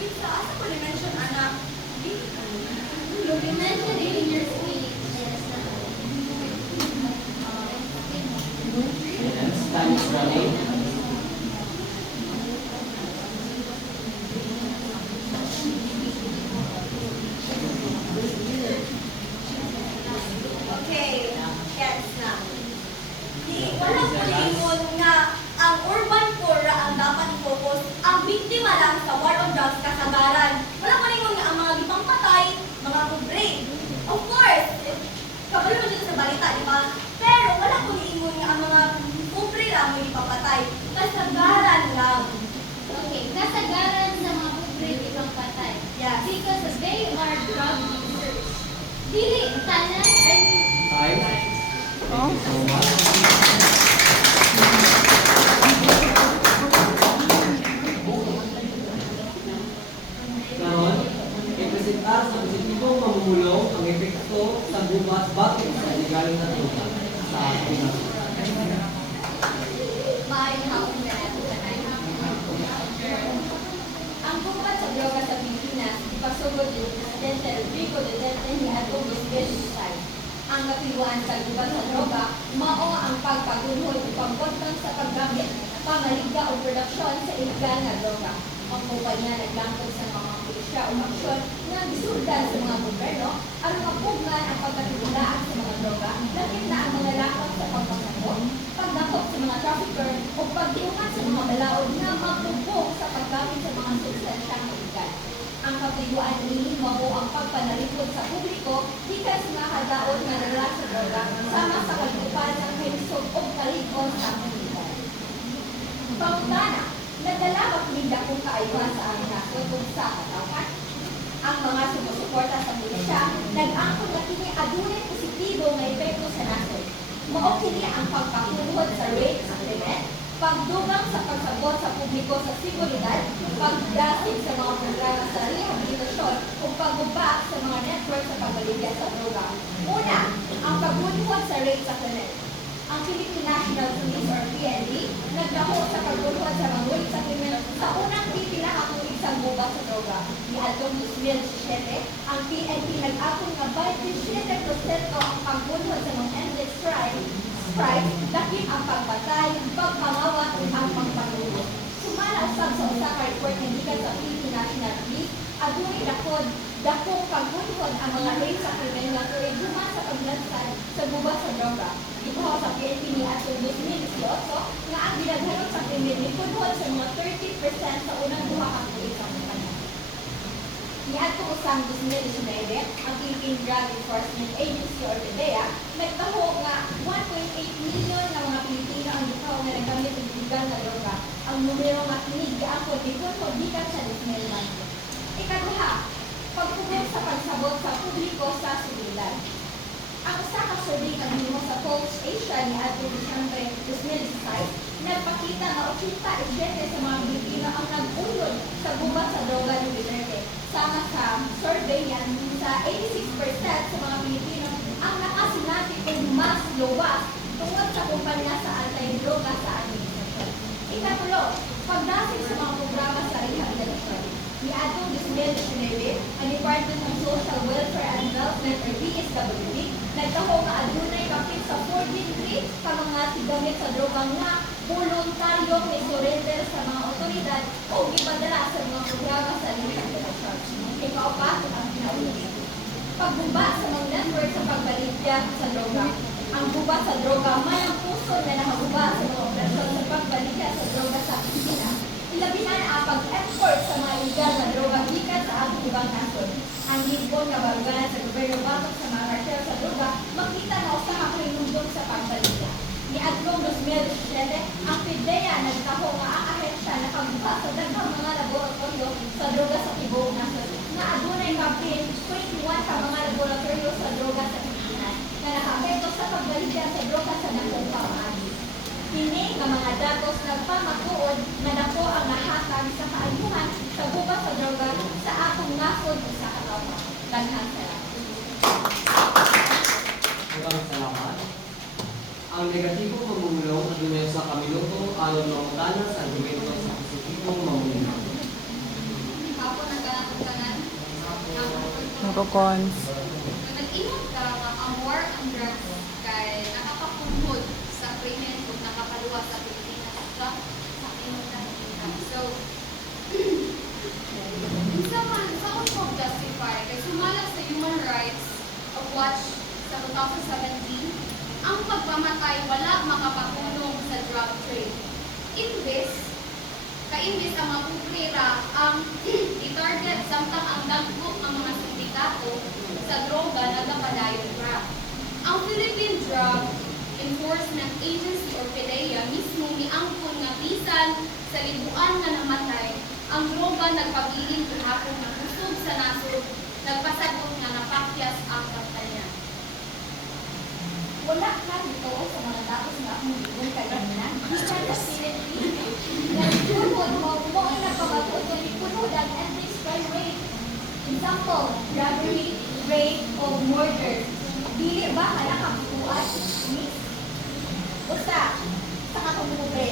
Wait, sa asa ko ni-mention, anak? You mentioned it in your speech. Yes, time is running. Okay, gets na. Wala ko lingon nga ang urban poor ang dapat i-focus, ang biktima lang sa war on drugs kasagaran. Wala ko lingon nga ang mga gipang patay, mga pobre. Of course, kabalo mo dito sa balita, di ba? Pero wala ko lingon nga ang mga pobre lang may ipapatay. Kasagaran lang. Okay, kasagaran sa mga pobre ibang patay. Yes. Because they are drug users. Dili tanan ay Time. Thank you so much. Karon, ipresenta sa positibong mamumulong ang epekto sa gubat batok sa illegal na droga sa ating nasod. maayong hapon na nato kanay. Ang gubat sa droga sa Pilipinas, ipasugod ni Presidente Rodrigo Duterte ni atong 2025. Ang katiwaan sa gubat sa droga, mao ang pagpagunhol o pagbontang sa paggamit, pamaligya o produksyon sa illegal na droga. Ang kumpanya naglangkod sa mga pulisya o aksyon na gisuldan sa mga gobyerno, ang mapugman ang pagkatiwalaan sa mga droga, lakit na ang mga lakot sa pagpasakot, pagdakop sa mga trafficker o pagtiungan sa mga balaod na magpupong sa paggamit sa mga substansyang illegal. Ang kapiguan ni mao ang pagpanalipod sa publiko gikan sa mga hadaot nga nagla sa droga sama sa kalitupan ng helisog o kaligong sa komunidad. Pangutana, nagdala ba kumida kung kaayuhan sa aming nasod kung sa katawhan? Ang mga sumusuporta sa pulisya, nag-angkon na kini adunay positibo nga epekto sa nasod. Mao kini ang pagpakunhod sa rate sa krimen, pagdugang sa pagsabot sa publiko sa seguridad, pagdasig sa mga programa sa rehabilitasyon o pagbaba sa mga network sa pagbaligya sa droga. Una, ang pagbunhod sa rate sa krimen. Ang Philippine National Police or PNP nagdako sa pagbunhod sa mga rate sa krimen sa unang pipila ang isang gubat sa droga. Ni Adong 2017, ang PNP nag-akon nga 27% ang pagbunuhod sa mga endless strike, lakip ang pagpatay, pagpangawat, ang pagpangulo. Sumala usab sa usa ka report nga gikan sa Philippine National Police, adunay dakong pagbunuhod ang mga rape sa krimen nga tuig human sa paglansad sa gubat sa droga. Ito sa PNP ni atong 2018 nga ang ginaghanap sa krimen ni kunhod sa mga 30% sa unang duha ka tuig sa kampanya. Niadto usang 2019, ang Philippine Drug Enforcement Agency or PDEA nagtaho nga 1.8 million na mga Pilipino ang gitaw nga nagamit og illegal na droga. Ang numero nga kinig giangkon ni kunhod gikan sa 2019. Ikaduha, pagpugong sa pagsabot sa publiko sa seguridad. Ang usa ka survey nga gihimo sa Pulse Asia ni adtong Disyembre 2016 nagpakita nga 87% sa mga Pilipino ang nag-ulod sa gubat sa droga ni Duterte. Sama sa survey yan sa 86% sa mga Pilipino ang nakasinati og mas luwas tungkol sa kumpanya sa anti-droga sa administrasyon. Ikatulo, pagdasig sa mga programa sa rehabilitasyon. Niadtong 2019, ang Department of Social Welfare and Development or DSWD nagtaho nga adunay kapit sa 43 ka mga tigamit sa droga nga voluntaryo ni surrender sa mga otoridad o gipadala sa mga programa sa rehabilitasyon. Ikaupat, ang kinauna. Pagbumba sa mga network sa pagbaligya sa droga. Ang guba sa droga may ang puso na nakaguba sa mga operasyon sa pagbaligya sa droga sa Pilipinas. Ilabi na ang pag-export sa mga illegal na droga gikan sa atong ibang nasod. Ang hipon nga baruganan sa gobyerno batok sa mga kartel sa droga makita na usa ka hinungdong sa pagbaligya. Niadtong 2017, ang PDEA nagtaho nga ang ahensya nakaguba sa daghang mga laboratorio sa droga sa tibuok nasod nga adunay kapin 21 ka mga laboratorio sa droga sa Pilipinas na nakaapekto sa pagbaligya sa droga sa dakong pamaagi. Kini nga mga datos nagpamatuod na dako ang nahatag sa kaayuhan sa gubat sa droga sa atong nasod sa katawa. Daghang salamat. Maraming salamat. Ang negatibong mamumulaw na dunay sa kamiluto aron mautana sa argumento sa positibong mamumulaw. Ako nagkanang Murokons. nag-ingat ka nga ang war on drugs kay nakakapunhod sa krimen ug nakapaluwas sa Pilipinas sa inyong nakita. So, sa pag justify kay sumala sa Human Rights Watch sa 2017, ang pagpamatay wala makapatulong sa drug trade. Imbes ang mapuprira ang i-target samtang ang dagko ng mga sindikato sa droga nagapadayon ra. Ang Philippine Drug Enforcement Agency or PDEA mismo miangkon nga bisan sa libuan nga namatay, ang droga nagpabiling gihapon na kusog sa nasod, nagpasabot nga napakyas ang kampanya. Wala ka dito sa mga datos na akong libong kaganina. Gikan sa PNP. Nagpunod mo ay nagpabagod na ipunod ang anti-spy rate. Example, robbery, rape, o murder. Dili ba ka nakabuuan? Usa, sa katumubre.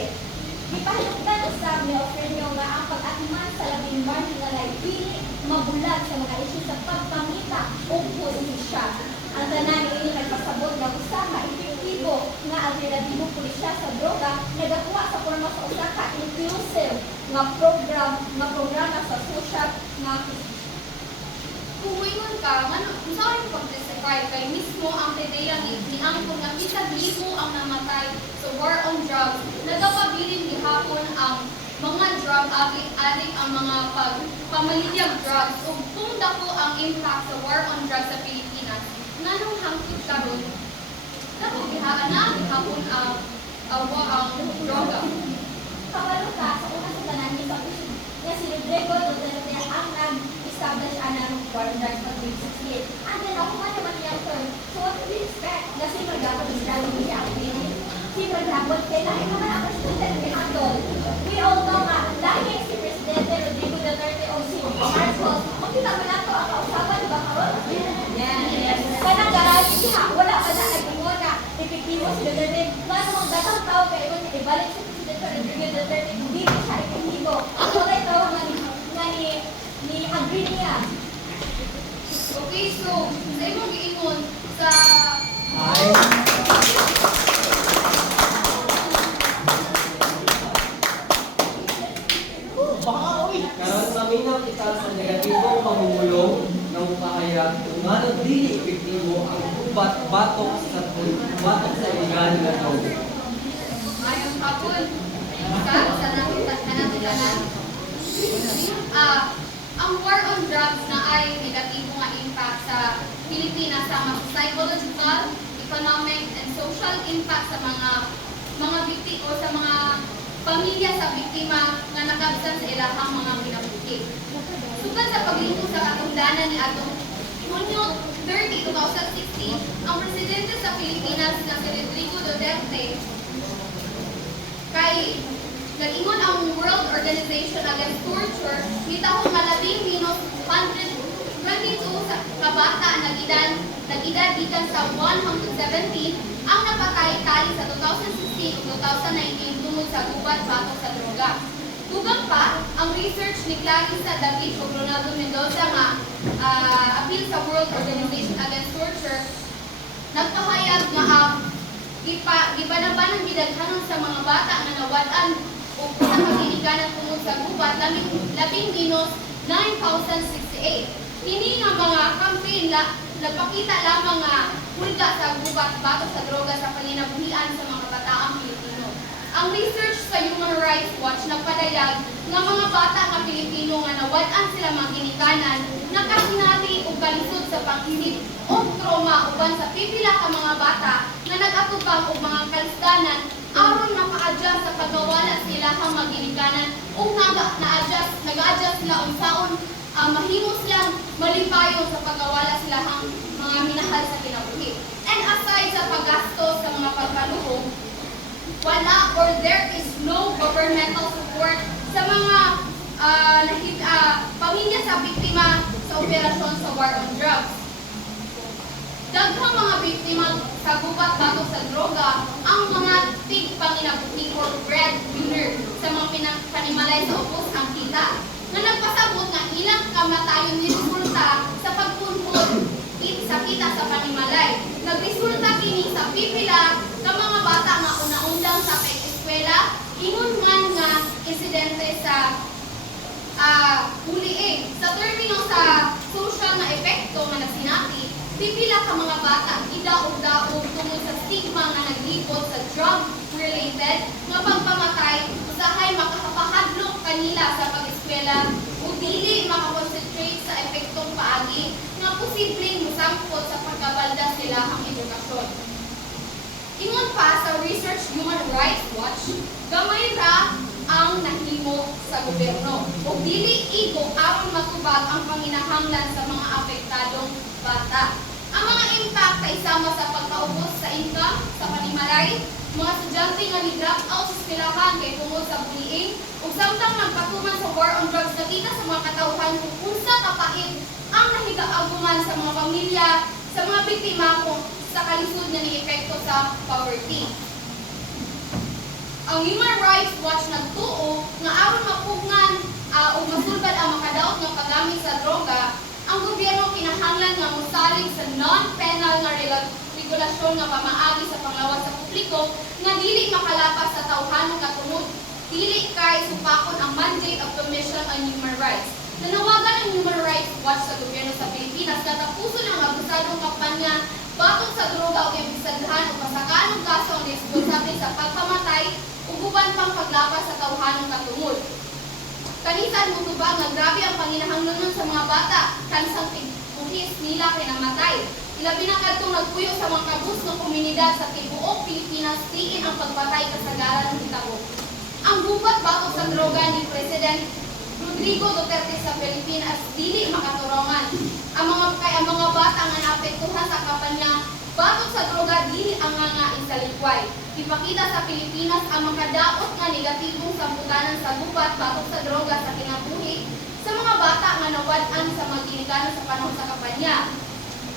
Ipahilugdan usab ni Ofrenyo nga ang pag-atiman sa labing marginalized dili mabulag sa mga isyu sa pagpangita o posisya. Ang tanan ini nagpasabot nga usa ka epektibo nga alternatibong pulisya sa droga nagakuha sa forma sa usa ka inclusive nga programa sa social nga Kung ingon ka, kung saan yung pag-testify kay mismo ang PDEA niangkon nga bisag libo ang namatay sa war on drugs, nagapabiling gihapon ang mga drug addict ang mga pamaligyang drugs ug kung dako ang impact sa war on drugs sa Pilipinas, nganong hangtod karon dako gihapon ang droga. kabalo ka sa una sa tanan ni sa nga si Rodrigo Duterte ang nag-establish ng war on drugs sa 2068. And then ako man naman niyang term, so what do we expect? Kasi magagawin ng strategy niya ang pinili. Si Maglabot, kailangan naman ang presidente ni Handol. We all know nga, dahil si Presidente Rodrigo Duterte o si Marcos, kung kita mo na ito ang kausapan, di ba karon? Yes. Kanang garagi siya, wala pa na nag-ingon na epektibo si Duterte. Mano mong datang tao kayo kung ibalik si Presidente Rodrigo Duterte, hindi siya epektibo. Ang wala ito nga ni agree niya. Okay, so sa imong giingon sa Karon paminaw kita sa negatibong pamumulong ng kahayag kung ano dili epektibo ang ubat batok sa iligal nga droga. mayong hapon sa nanatutanan. Ang war on drugs na ay negatibo nga impact sa Pilipinas sa mga psychological, economic, and social impact sa mga biktima o sa mga pamilya sa biktima nga nakabsan sa ilahang mga kinabuhi. Sugad sa paglingkod sa katungdanan ni atong Hunyo 30, 2016, ang presidente sa Pilipinas na si Rodrigo Duterte kay nag-ingon ang World Organization Against Torture mitahong malabing minus 122 ka bata nag-edad gikan sa 1 hangtod 17 ang napatay tali sa 2016 ug 2019 tungod sa gubat batok sa droga. Dugang pa, ang research ni Clarissa David ug Ronaldo Mendoza nga appeal sa World Organization Against Torture nagpahayag nga gibanaban ang gidaghanon sa mga bata nga nawad-an o sa pagdiliganan tungod sa gubat labing minus 9,068. Kini nga mga campaign nagpakita lamang nga hulga sa gubat batok sa droga sa paninabuhian sa mga kabataang Pilipino. Ang research sa Human Rights Watch nagpadayag nga mga bata nga Pilipino nga nawad-an sila mga ginikanan nakasinati o kalisod sa pag-isip o trauma uban sa pipila ka mga bata nga nag-atubang og mga kalisdanan aron maka-adjust sa pagawala sila ang mga ginikanan o nag-adjust sila unsaon mahimo silang malipayon sa pagawala sila ang mga minahal sa kinabuhi. And aside sa paggastos sa mga pagkaluhog, wala or there is no governmental support sa mga pamilya sa biktima sa operasyon sa war on drugs. Daghang mga biktima sa gubat batok sa droga ang mga tig-panginabuhi or breadwinner sa mga panimalay sa ubos ang kita nga nagpasabot nga ilang kamatayon ni resulta sa pagpunhod sa kita sa panimalay. Nagresulta kini sa pipila ka mga bata nga una-undang sa eskwela, ingon man nga insidente sa buliing. Sa termino sa social na epekto nga nasinati, pipila ka mga bata idaog-daog tungod sa stigma nga naglibot sa drug-related nga pagpamatay usahay makakapahadlok kanila sa pag-eskwela o dili makakonsentrate sa epektong paagi nga posibleng musangkot sa pagkabalda sila ang edukasyon. Ingon pa sa Research Human Rights Watch, gamay ra ang nahimo sa gobyerno o dili igo aron matubag ang panginahanglan sa mga apektadong bata. Ang mga impact ay sama sa pagkaubos sa income, sa panimalay, mga estudyante nga ni-drop out sa eskwelahan kay tungod sa bullying, ug samtang nagpatuman sa war on drugs nakita sa mga katawhan kung unsa kapait ang nahigaaguman sa mga pamilya, sa mga biktima kung sa kalisod nga ni epekto sa poverty. Ang Human Rights Watch nagtuo nga aron mapugnan o masulbad ang makadaot nga paggamit sa droga, ang gobyerno kinahanglan nga mosalig sa non-penal nga regulasyon nga pamaagi sa panglawas sa publiko nga dili makalapas sa tawhanon nga tungod dili kay supakon ang mandate of Commission on Human Rights. Nanawagan ang Human Rights Watch sa gobyerno sa Pilipinas na tapuson ang abusadong kampanya batok sa droga o ibisadhan o pasakaan ng kaso ang responsable sa pagpamatay o guban pang paglapas sa tawhanon nga tungod. Kanisan mo ba nga grabe ang panginahanglanon sa mga bata kansang tigpuhis nila kay namatay. Ilabi na kadtong nagpuyo sa mga kabus ng komunidad sa tibuok Pilipinas diin ang pagpatay kasagaran ng hitabo. Ang gubat batok sa droga ni President Rodrigo Duterte sa Pilipinas dili makaturongan. Ang mga bata nga naapektuhan sa kampanya batok sa droga dili ang nga isalikway. Ipakita sa Pilipinas ang makadaot nga negatibong samputanan sa gubat batok sa droga sa kinabuhi sa mga bata nga nawad-an sa mga ginikanan sa panahon sa kampanya.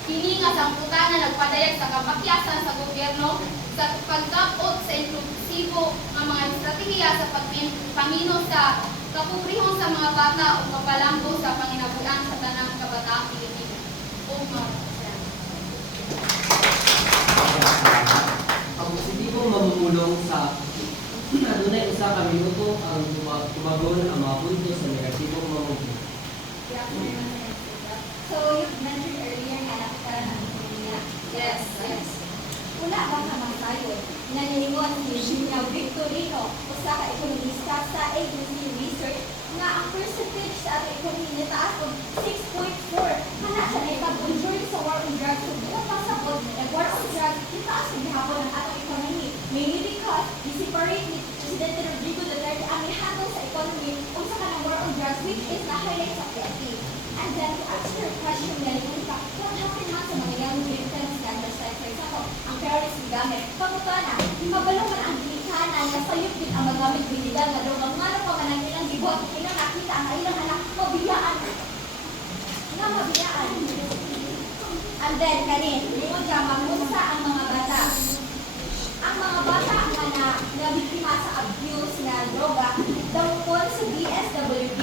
Kini nga samputanan nagpadayag sa kapakyasan sa gobyerno sa pagdapot sa inklusibo nga mga estratehiya sa pagpamino sa kakubrihon sa mga bata o papalambo sa panginabuhian sa tanang kabataang Pilipino. O Ang positibong mamumulong sa adunay usa ka minuto ang tumagon ang mga punto sa negatibong mamumulong. So, you mentioned earlier na nakakaroon ng ekonomiya. Yes. Una ba ka masayo? Naniningon si Gina Victorino, usa ka ekonomista sa ABC Research, nga ang percentage sa ating ekonomiya taas og 6.4. Hana siya na ipag-injury sa war on drugs. So, buong pasapot, war on drugs, itaas ang gihapon ang ating economy. Mainly because, i-separate ni Presidente Rodrigo Duterte ang ihatong sa economy kung sa kanang war on drugs, which is na-highlight sa PLP. And then, to answer your question, what happened man sa mga young victims na like, for example, ang terrorist gamit, pagkutana, mabalo man ang ginikanan na sayop din ang magamit binigal na droga, nga pa man ang ilang gibot, ilang nakita ang ilang anak, mabiyaan. And then, kanin, yun siya, mamunsa ang mga bata. Ang mga bata nga na biktima sa abuse na droga, dawkon sa DSWD,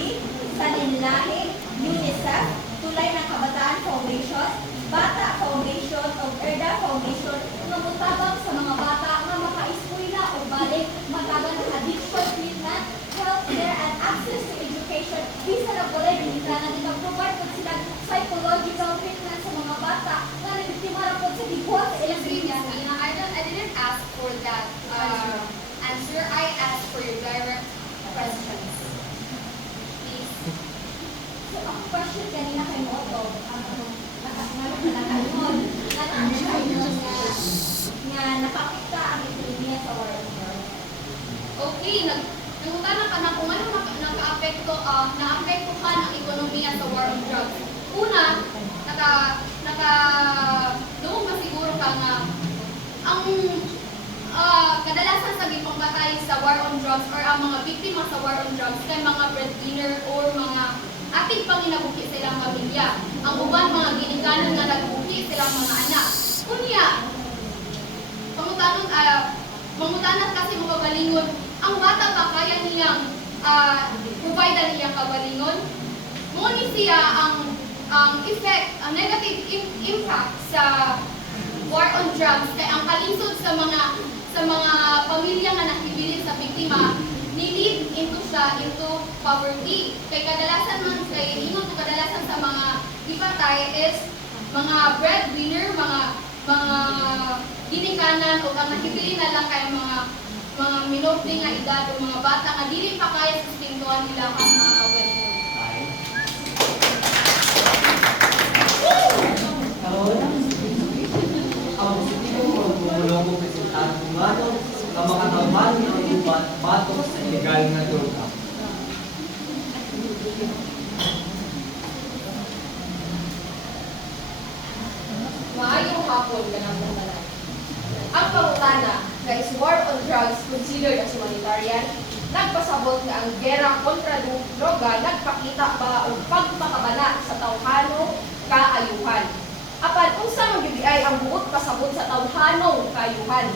sa Linlahi, UNICEF, tulay ng Kabataan Foundation, Bata Foundation o ERDA Foundation nga mutabang sa mga bata nga maka-eskwela o balik magagan ng addiction treatment, healthcare and access to education. Bisa na pala yung na provide po sila psychological treatment sa mga bata nga nabiktima na po sa dibuhat sa ilang Seriously, I didn't ask for that answer. I asked for your direct questions. Please. So, ang question kanina kay Moto, nga napakita ang ekonomiya sa war on drugs. Okay, nangutana ka na kung ano naapektuhan ang ekonomiya sa war on drugs. Una, doon ba siguro ka nga ang kadalasan sa gipangbatay sa war on drugs or ang mga biktima sa war on drugs kay mga breadwinner or mga ating panginabuhi sa ilang pamilya. Ang uban mga ginikanan nga nagbuhi sa ilang mga anak. Kunya, mangutanan kasi mga kalingon, ang bata ba kaya niyang provide niyang kabalingon? Ngunit siya ang effect, ang negative impact sa war on drugs kay ang kalinsod sa mga pamilya nga nakibilin sa biktima nilid into poverty. Kay kadalasan sa mga ipatay is mga breadwinner, mga ginikanan o ang nakibili na lang kay mga minobli nga edad o mga bata nga dili pa kaya sustintuan nila ang mga kabalingon. Ang positibong mamumulong ko presentado kung ano na makataman ang iba't batok sa ilegal na droga. Maayong hapon ka ng tanan. Ang pangutana na is war on drugs considered as humanitarian, nagpasabot nga ang gera kontra droga nagpakita ba og pagpakabana sa tawhanong kaayuhan. Apan unsa man gyud ay ang buot pasabot sa tawhanong kaayuhan?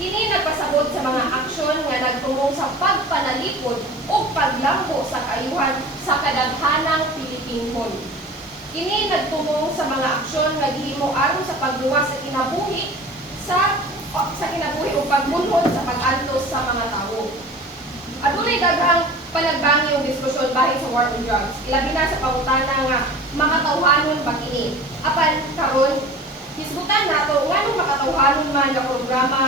Kini nagpasabot sa mga aksyon nga nagtumong sa pagpanalikod o paglambo sa kaayuhan sa kadaghanang Pilipinhon. Kini nagtumong sa mga aksyon nga gihimo aron sa pagluwas sa kinabuhi o pagmunhod sa pag-antos sa mga tawo. Adunay daghang panagbangi ang diskusyon bahin sa war on drugs. Ilabi na sa pangutana nga makatawhanon ba kini. Apan karon hisgutan nato nganong makatawhanon man nga programa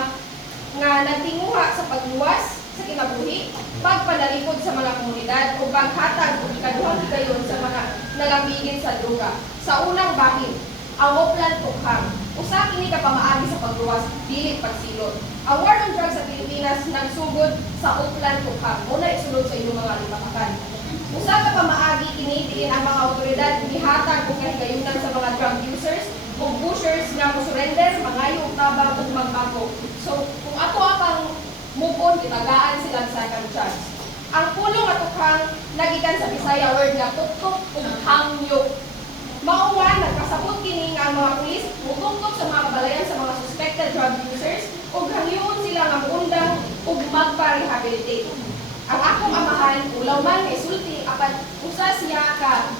nga nagtinguha sa pagluwas sa kinabuhi, pagpanalikod sa mga komunidad o paghatag o ikaduhang higayon sa mga nalambigin sa droga. Sa unang bahin, ang Oplan Tukhang, usa kini ka pamaagi sa pagluwas, dili pagsilot. Ang war on drugs sa Pilipinas nagsugod sa Oplan Tukhang. Muna isulod sa inyong mga lipatakan. Usa ka pamaagi kini diin ang mga awtoridad gihatag og kahigayunan sa mga drug users o pushers nga mo-surrender, mangayo og tabang ug magbago. So, kung ato apang move-on, itagaan silang second chance. Ang pulong at tukhang nagikan sa Bisaya word nga tuktok ug hangyo. Mauwan, nagkasabot kini nga ang mga pulis mutuktok sa mga kabalayan sa mga suspected drug users ug hangyoon sila nga muundang ug magpa-rehabilitate. Ang akong amahan, ulaw man kay sulti apan usa siya ka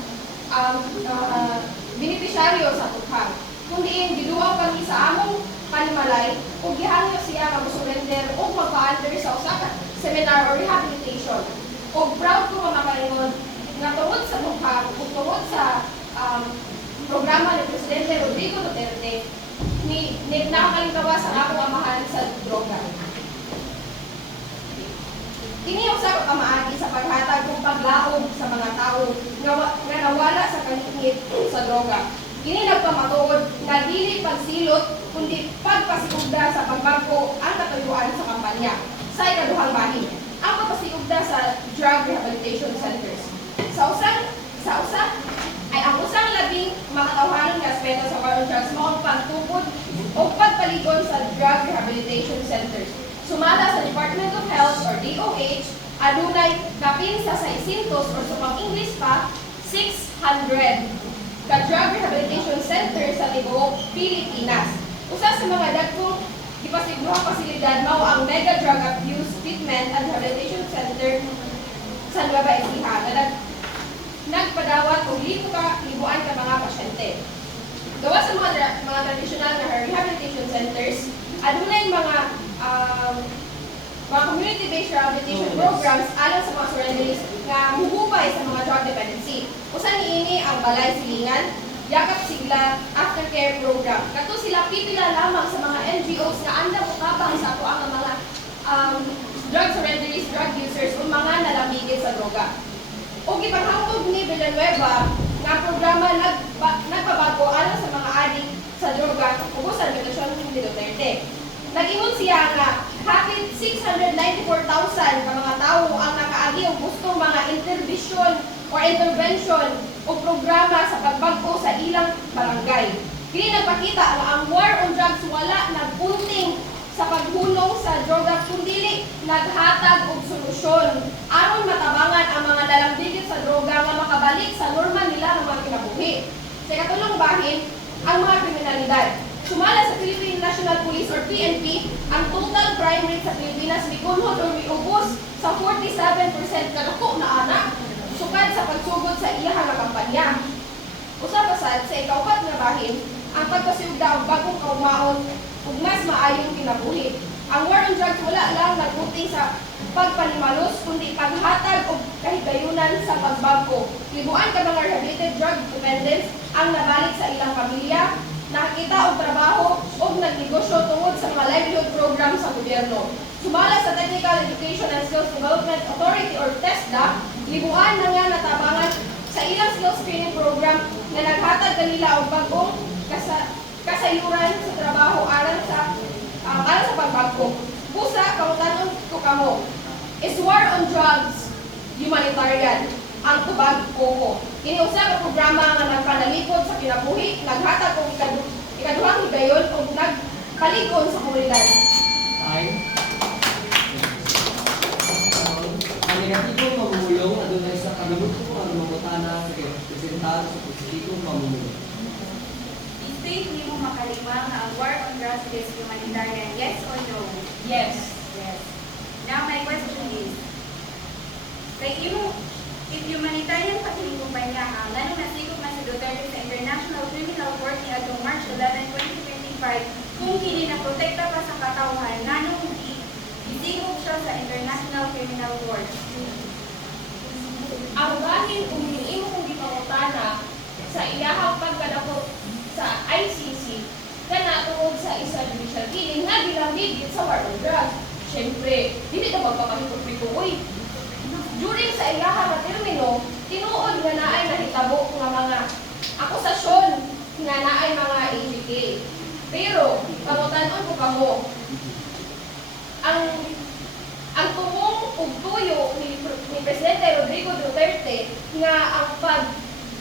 benepisyaryo sa tukhang. Kundi giduaw kami sa among panimalay ug gihangyo siya nga mosurrender ug magpa-under sa usa ka seminar or rehabilitation. Ug proud ko nga makaingon nga tungod sa tukhang ug tungod sa programa ni Presidente Rodrigo Duterte ni nakakalingawas ang akong amahan sa droga. Kini usa ka kamaagi sa paghatag ug paglaom sa mga tawo nga nawala sa kaningit sa droga. Kini nagpamatuod nga dili pagsilot kundi pagpasigugda sa pagbagko ang katuyuan sa kampanya. Sa ikaduhang bahin, ang pagpasigugda sa drug rehabilitation centers. Ang usang labing makatawhanon nga aspeto sa war on drugs mao ang pagtukod o pagpaligon sa drug rehabilitation centers. Sumala sa Department of Health or DOH, adunay kapin sa 600 or sa pang-English pa, 600 ka drug rehabilitation center sa tibuok Pilipinas. Usa sa mga dagkong ipasigurong pasilidad mao ang Mega Drug Abuse Treatment and Rehabilitation Center sa Nueva Ecija na nagpadawat og libuan ka mga pasyente. Gawa sa mga traditional na rehabilitation centers, adunay mga community-based rehabilitation programs alang sa mga surrenderies nga muhubay sa mga drug dependency. Usa niini ang Balay Silingan, Yakap Sigla Aftercare Program. Kato sila pipila lamang sa mga NGOs nga andam utabang sa ato ang mga drug surrenderies, drug users o mga nalamigit sa droga. O gipanghangtod ni Villanueva nga programa nagpabago alang sa mga adik sa droga ug sa administrasyon ni Duterte. Nag-ingon siya nga hapit 694,000 ka mga tawo ang nakaagi og gustong mga intervention o programa sa pagbag-o sa ilang barangay. Kini nagpakita nga ang war on drugs wala nagpunting sa paghulong sa droga kundi naghatag og solusyon aron matabangan ang mga lalambigit sa droga nga makabalik sa normal nila nga mga kinabuhi. Sa katulong bahin, ang mga kriminalidad. Sumala sa Philippine National Police or PNP, ang total crime rate sa Pilipinas mikunhod o miubos sa 47% kadako na anak sukad sa pagsugod sa iyahang kampanya. Usa pa sad sa ikaupat nga bahin, ang pagpasiugda og bagong kaumaon ug mas maayong kinabuhi. Ang war on drugs wala lang nagbuting sa pagpanimalos kundi paghatag og kahigayunan sa pagbagko. Libuan ka mga rehabilitated drug dependents ang nabalik sa ilang pamilya, nakita og trabaho o nagnegosyo tungod sa mga livelihood program sa gobyerno. Sumala sa Technical Education and Skills Development Authority or TESDA, libuan na nga natabangan sa ilang skills training program na naghatag kanila og bagong kasayuran sa trabaho alang sa pagbagko. Busa, kamutanon ko kamo, is war on drugs humanitarian ang tubag koko. Kini usa ka programa nga nagpanalikod sa kinabuhi, naghatag og ikaduhang higayon ug nagpaligon sa komunidad. Time. Ang negatibong mamumulong adunay sa kagabuto ang mamutana sa representado sa positibong mamumulong. I-state ni mo makalima nga ang war on drugs is humanitarian, yes or no? Yes. Yes. Now my question is, if humanitarian pakiling kumpanya ngano nasigop man si Duterte sa International Criminal Court ni adtong March 11, 2025 kung kini na protekta pa sa katawhan nganong isigop siya sa International Criminal Court? Ang bahin kung hiniimo kong gipangutana sa iyahang pagkadako sa ICC kana tungod sa isa judicial killing nga gilambigit sa war on drugs. Siyempre, hindi na magpapahipot-pituoy. During sa iyahang na termino, tinuod nga naay nahitabo nga mga akusasyon nga naay mga ABK. Pero, pangutanon ko kamo, ang tumong ug tuyo ni Presidente Rodrigo Duterte nga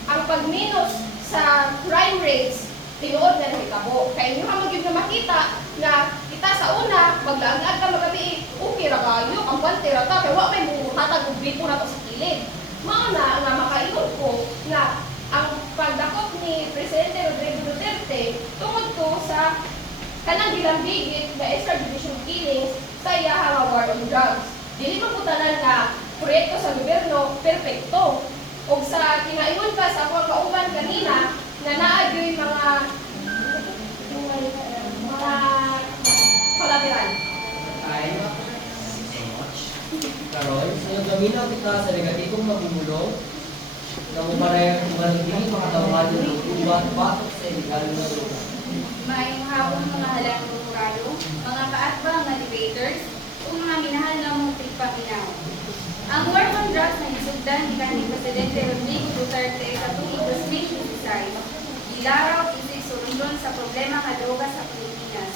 ang pagminos sa crime rates tinuod nga nahitabo. Kaya inyo ha magyud na makita nga kita sa una maglaag-ag ka magabi okay ra kayo ang kwante ra ta kay wa may muhatag og bipo na to sa kilid. Mao na nga makaingon ko nga ang pagdakop ni Presidente Rodrigo Duterte tungod ko sa kanang gilambigit nga extrajudicial killings sa iyahang war on drugs. Dili man putanan nga proyekto sa gobyerno perpekto. Og sa kinaingon pa sa akong kauban kanina na naagyoy mga kolateral. Ay, karon, sa gaminaw kita sa negatibong mamumulong na mumarayang kumaliging makatawahan ng ubat batok sa illegal na droga. Maayong hapon mga halang prokurado, mga kaatbang na debaters, o mga minahal na mong tigpakinaw. Ang war on drugs na isugdan ni kanhi Presidente Rodrigo Duterte sa tuig 2016, ilaraw isig sulundon sa problema nga droga sa Pilipinas.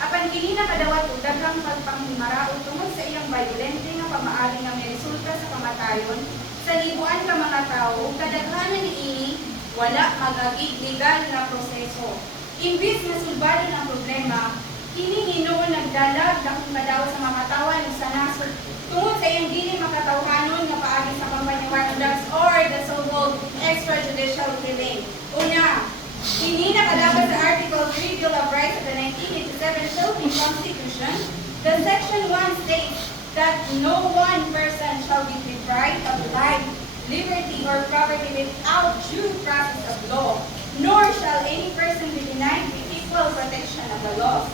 Apan kini nakadawat og daghang pagpanghimaraot tungod sa iyang violente nga pamaagi nga may resulta sa kamatayon sa libuan ka mga tawo ug kadaghanan niini wala magagig legal nga proseso. Imbis na sulbaron ang problema, kini hinuon nagdalag dakong kadaot sa mga katawan sa nasod tungod sa iyang dili makatawhanon nga paagi sa kampanya war on drugs or the so-called extrajudicial killing. Una, kini nakalaban sa Article 3 Bill of Rights of the 1987 Philippine Constitution. The Section 1 states that no one person shall be deprived of life, liberty, or property without due process of law, nor shall any person be denied the equal protection of the law.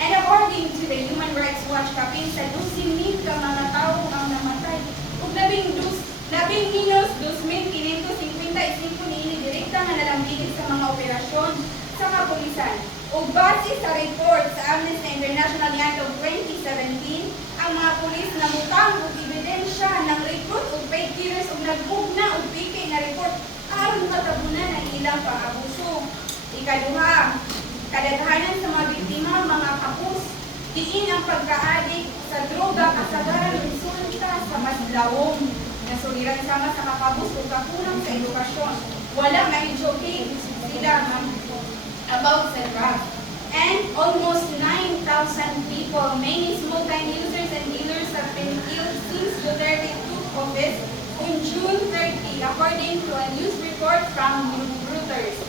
And according to the Human Rights Watch, kapin sa 12,000 ka mga tao ang namatay, ug labing minus 2,555 niini direkta nga nalambigit sa mga operasyon sa kapulisan. Ug base sa report sa Amnesty International niadtong 2017, ang mga pulis namutang og ebidensya ng recruit ug paid killers ug nagbugna og piki nga report aron matabunan ang ilang pang-abuso. Ikaduha, kadaghanan sa mga biktima mga kapus, diin ang pagkaadik sa droga kasagaran resulta sa mas lawom na suliran sama sa kakabus o kakulang sa edukasyon. Wala ma-educate sila about sa drugs. And almost 9,000 people, mainly small-time users and dealers, have been killed since Duterte took office on June 30, according to a news report from Reuters.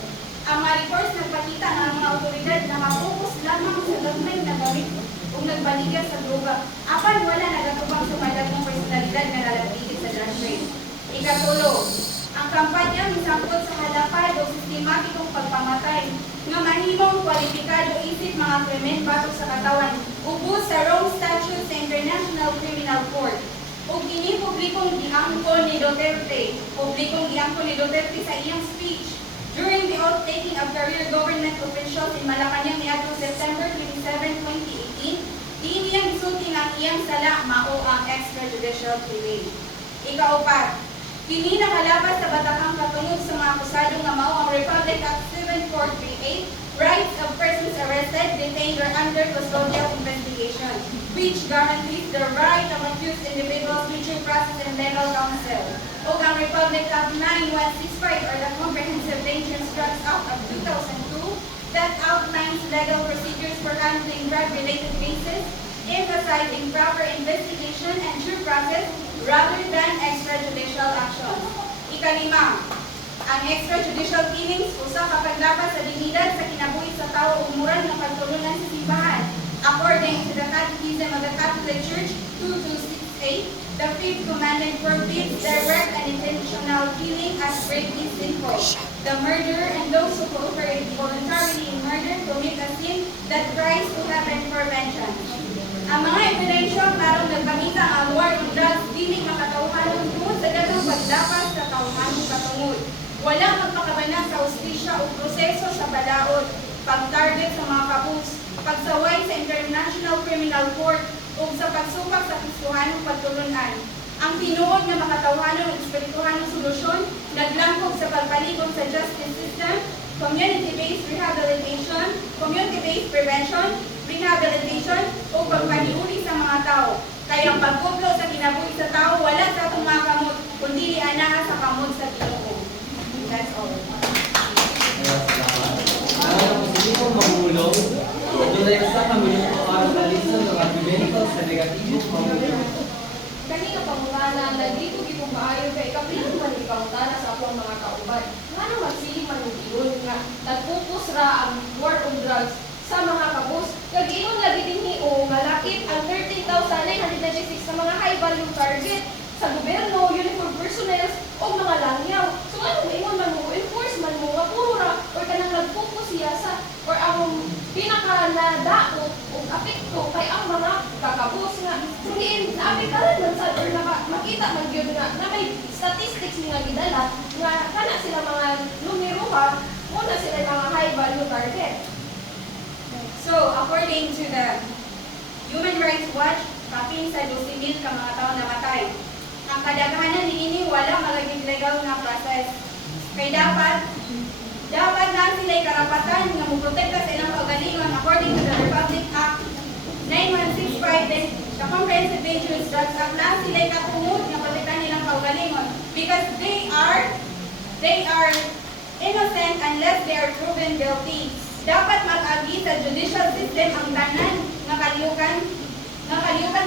Ang mga reports nagpakita na ang mga otoridad nakapokus lamang sa government na gamit o nagbaligya sa droga. Apan wala nagatubang sa madagong personalidad na lalabigit sa drug trade. Ikatulo, ang kampanya misangkot sa halapad o sistematikong pagpamatay nga mahimong kwalipikado isip mga krimen batok sa katawan ubos sa Rome Statute sa International Criminal Court. O kini publikong giangkon ni Duterte sa iyang speech during the oath-taking of career government officials in Malacanang niadtong September 27, 2018, diin niyang gisulti nga ang iyang sala mao ang extrajudicial killing. Ikaapat, kini nakalabas sa batakang katungod sa mga akusado nga mao ang Republic Act 7438, Rights of Persons Arrested, Detained, or Under Custodial Investigation, which guarantees the right of accused individuals to due process and legal counsel. O ang Republic Act 9165 or the Comprehensive Dangerous Drugs Act of 2002 that outlines legal procedures for handling drug-related cases, emphasizing proper investigation and due process rather than extrajudicial action. Ikalima, ang extrajudicial killings usa ka paglapas sa dignidad sa kinabuhi sa tao ug moral nga pagtulunan sa simbahan. According to the Catechism of the Catholic Church 2268, the fifth commandment forbids direct and intentional killing as greatly sinful. The murderer and those who cooperate voluntarily in murder commit a sin that cries to heaven for vengeance. Ang mga ebidensya karong nagkamita ang war on drugs dili makatawhanon tungod sa daghang pagdapas sa tawhanong katungod. Wala magpakabana sa hustisya o proseso sa balaod, pag-target sa mga kapus, pagsaway sa International Criminal Court o sa pagsupak sa pistuhanong pagtulunan. Ang tinuod na makatawhanon ng espirituhanong solusyon, naglangkog sa pagpalibog sa justice system, community-based rehabilitation, community-based prevention, rehabilitation, o pagpaniuli sa mga tao. Kaya ang pagkublo sa kinabuhi sa tao, wala sa itong mga kamot, kundi anaa sa kamot sa Ginoo. That's all. Ang positibong mamulong, direkta kami para talisan ng argumento sa negatibong mamulong. Kanina pangungana na dito gipong maayo kay kapilang man ipangutana sa akong mga kauban. Ngano magsiling man yun nga nagfocus ra ang war on drugs sa mga kapos. Kag-ingon lagi dinhi o malakit ang 13,996 sa mga high value target sa gobyerno, uniform personnel o mga langyaw. So ano maingon man mo enforce man mo nga puro ra or kanang nag-focus siya sa or ang pinaka nadao o apekto kay ang mga kakabos nga hindi naapektaran man sa or makita man gyud na may statistics nga gidala nga kana sila mga numero ha muna sila mga high value target. So, according to the Human Rights Watch, kapin sa 12,000 ka mga tao namatay. Ang kadaghanan niini wala malaging legal nga process. Kay dapat na sila karapatan nga moprotekta sa ilang kaugalingon according to the Republic Act 9165 then the Comprehensive Dangerous Drugs Act na sila katungod nga protektahan nilang kaugalingon because they are innocent unless they are proven guilty. Dapat mag-agi sa judicial system ang tanan nga kaliukan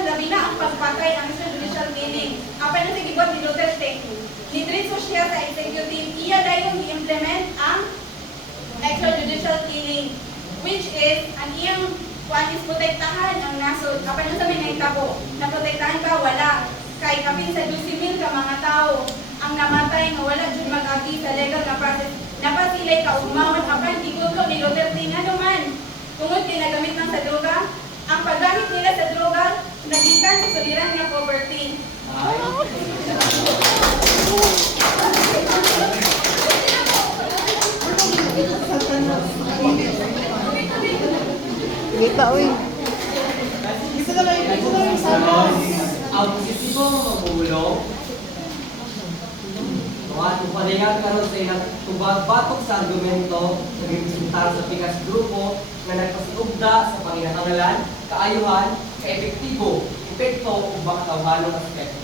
labi na ang pagpatay ang judicial killing. Apa na sa gibot ni Duterte? Nitritso siya sa executive, iya dayon i-implement ang extrajudicial killing, which is ang iyang kuan is protektahan ang nasod. Apa na sa may naitabo? Naprotektahan ba? Wala. Kay kapin sa 12,000 ka mga tao ang namatay nga wala jud mag-agi sa legal nga process. Dapat sila'y kaugmaon apan gigusto ni Duterte nga naman. Tungod kay nagamit ng sa droga, ang paggamit nila sa droga nagikan sa suliran nga poverty. Kita, uy. Ang positibo nga mamulong, at upadayan karon sa ilang tubag batok sa argumento sa representar sa pikas grupo na nagpasiugda sa panginahanglan, kaayuhan, kaepektibo, epekto ug makatawhanong aspekto.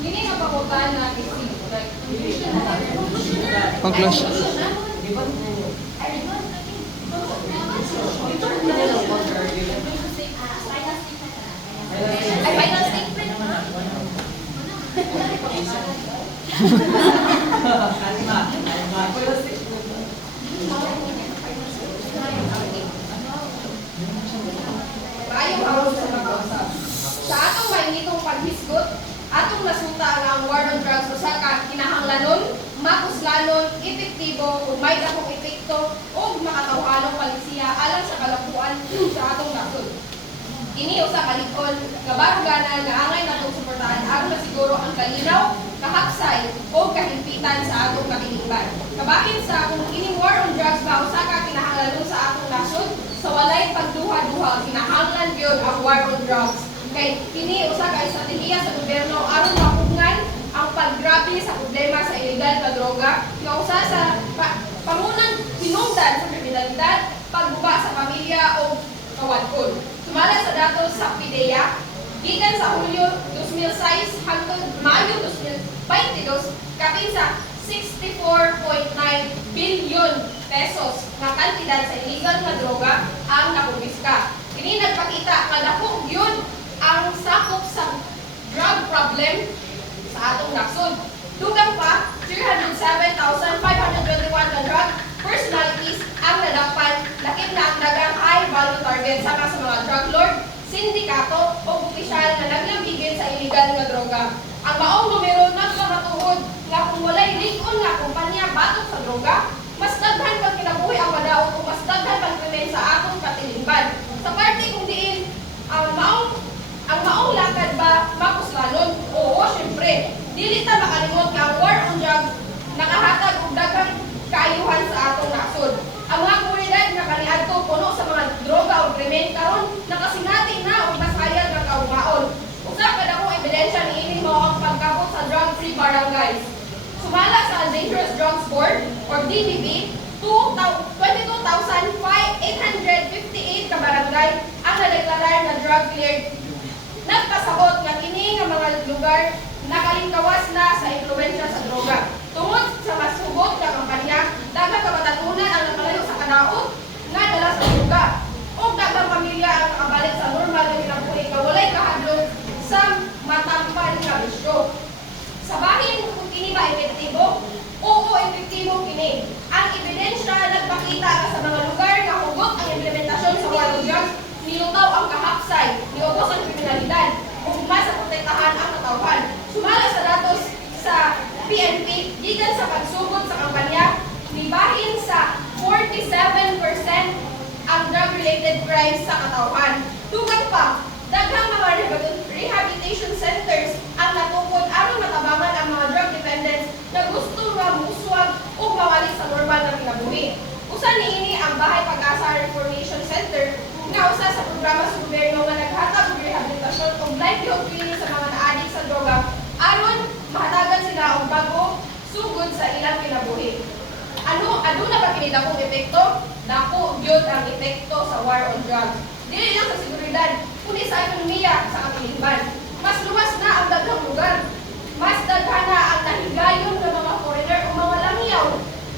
Kini nga pangutana isip like Conclusion. Di ba? ay final statement na. Maayong hawak sa mga kausap. Sa atong mainitong paghisgot, atong nasuta nga ang war on drugs usa ka kinahanglanon, makuslanon, epektibo ug may dakong epekto ug makatawhanong palisiya alang sa kalapuan sa atong nasod. Kini usa ka lig-on nga baruganan nga angay natong suportahan aron masiguro ang kalinaw, kahapsay o kahimpitan sa atong katilingban. Kabahin sa kung kini war on drugs ba usa ka kinahanglanon sa atong nasod, sa walay pagduha-duha kinahanglan gyud ang war on drugs. Kay kini usa ka estratehiya sa gobyerno aron mapugngan ang paggrabe sa problema sa ilegal nga droga nga usa sa pangunang hinungdan sa kriminalidad, pagbuba sa pamilya o kawadkod. Sumala sa datos sa PIDEA, gikan sa Hulyo 2006 hangtod Mayo 2022, kapin sa 64.9 bilyon pesos nga kantidad sa illegal nga droga ang nakumiska. Kini nagpakita nga dako gyud ang sakop sa drug problem sa atong nasod. Dugang pa, 307,521 na drug personalities ang nadapan, lakip na ang dagang high value target sama sa mga drug lord, sindikato o opisyal na naglambigin sa illegal nga droga. Ang maong numero nagkamatuhod nga kung walay lig-on nga kumpanya batok sa droga, mas daghan pag kinabuhi ang madaot o mas daghan pag krimen sa atong katilingban. Sa parte kung diin, ang maong lakad ba makuslanon? Oo, syempre. Dili ta makalimot nga ang war on drugs nakahatag og daghang kaayuhan sa atong nasod. Ang mga komunidad nga kaniadto puno sa mga droga o krimen karon nakasingati na og masayag nga kaumaon. Usa ka dakong ebidensya niini mao ang pagkabot sa drug-free barangays. Sumala sa Dangerous Drugs Board or DBB, 22,858 ka barangay ang nadeklarar na drug cleared. Nagpasabot nga kini nga mga lugar nakalingkawas na sa impluwensya sa droga. Tungod sa mas hugot nga kampanya, daghang kabatanunan ang nakalayo sa kadaot nga dala sa droga. O daghang pamilya ang nakabalik sa normal nga kinabuhi nga walay kahadlok sa matampan nga bisyo. Sa bahin kung kini ba epektibo? Oo, epektibo kini. Ang ebidensya nagpakita sa mga lugar nga hugot ang implementasyon sa war on drugs, nilutaw ang kahapsay, niubos ang kriminalidad, ug mas sa protektahan ang katawhan. Sumala sa datos sa PNP gikan sa pagsugod sa kampanya nibahin sa 47% ang drug-related crimes sa katawhan. Dugang pa, daghang mga rehabilitation centers ang natukod aron matabangan ang mga drug dependents na gusto nga muswag o mawalik sa normal na kinabuhi. Usa niini ang Bahay Pag-asa Reformation Center nga usa sa programa sa gobyerno nga naghatag og rehabilitasyon o livelihood training sa mga naadik sa droga aron mahatagan sila og bago sugod sa ilang kinabuhi. Aduna ba kini dakong epekto? Dako gyud ang epekto sa war on drugs. Dili lang sa seguridad, kundi sa ekonomiya sa katilingban. Mas luwas na ang daghang lugar. Mas daghan na ang nahigayon ng mga foreigner o mga langyaw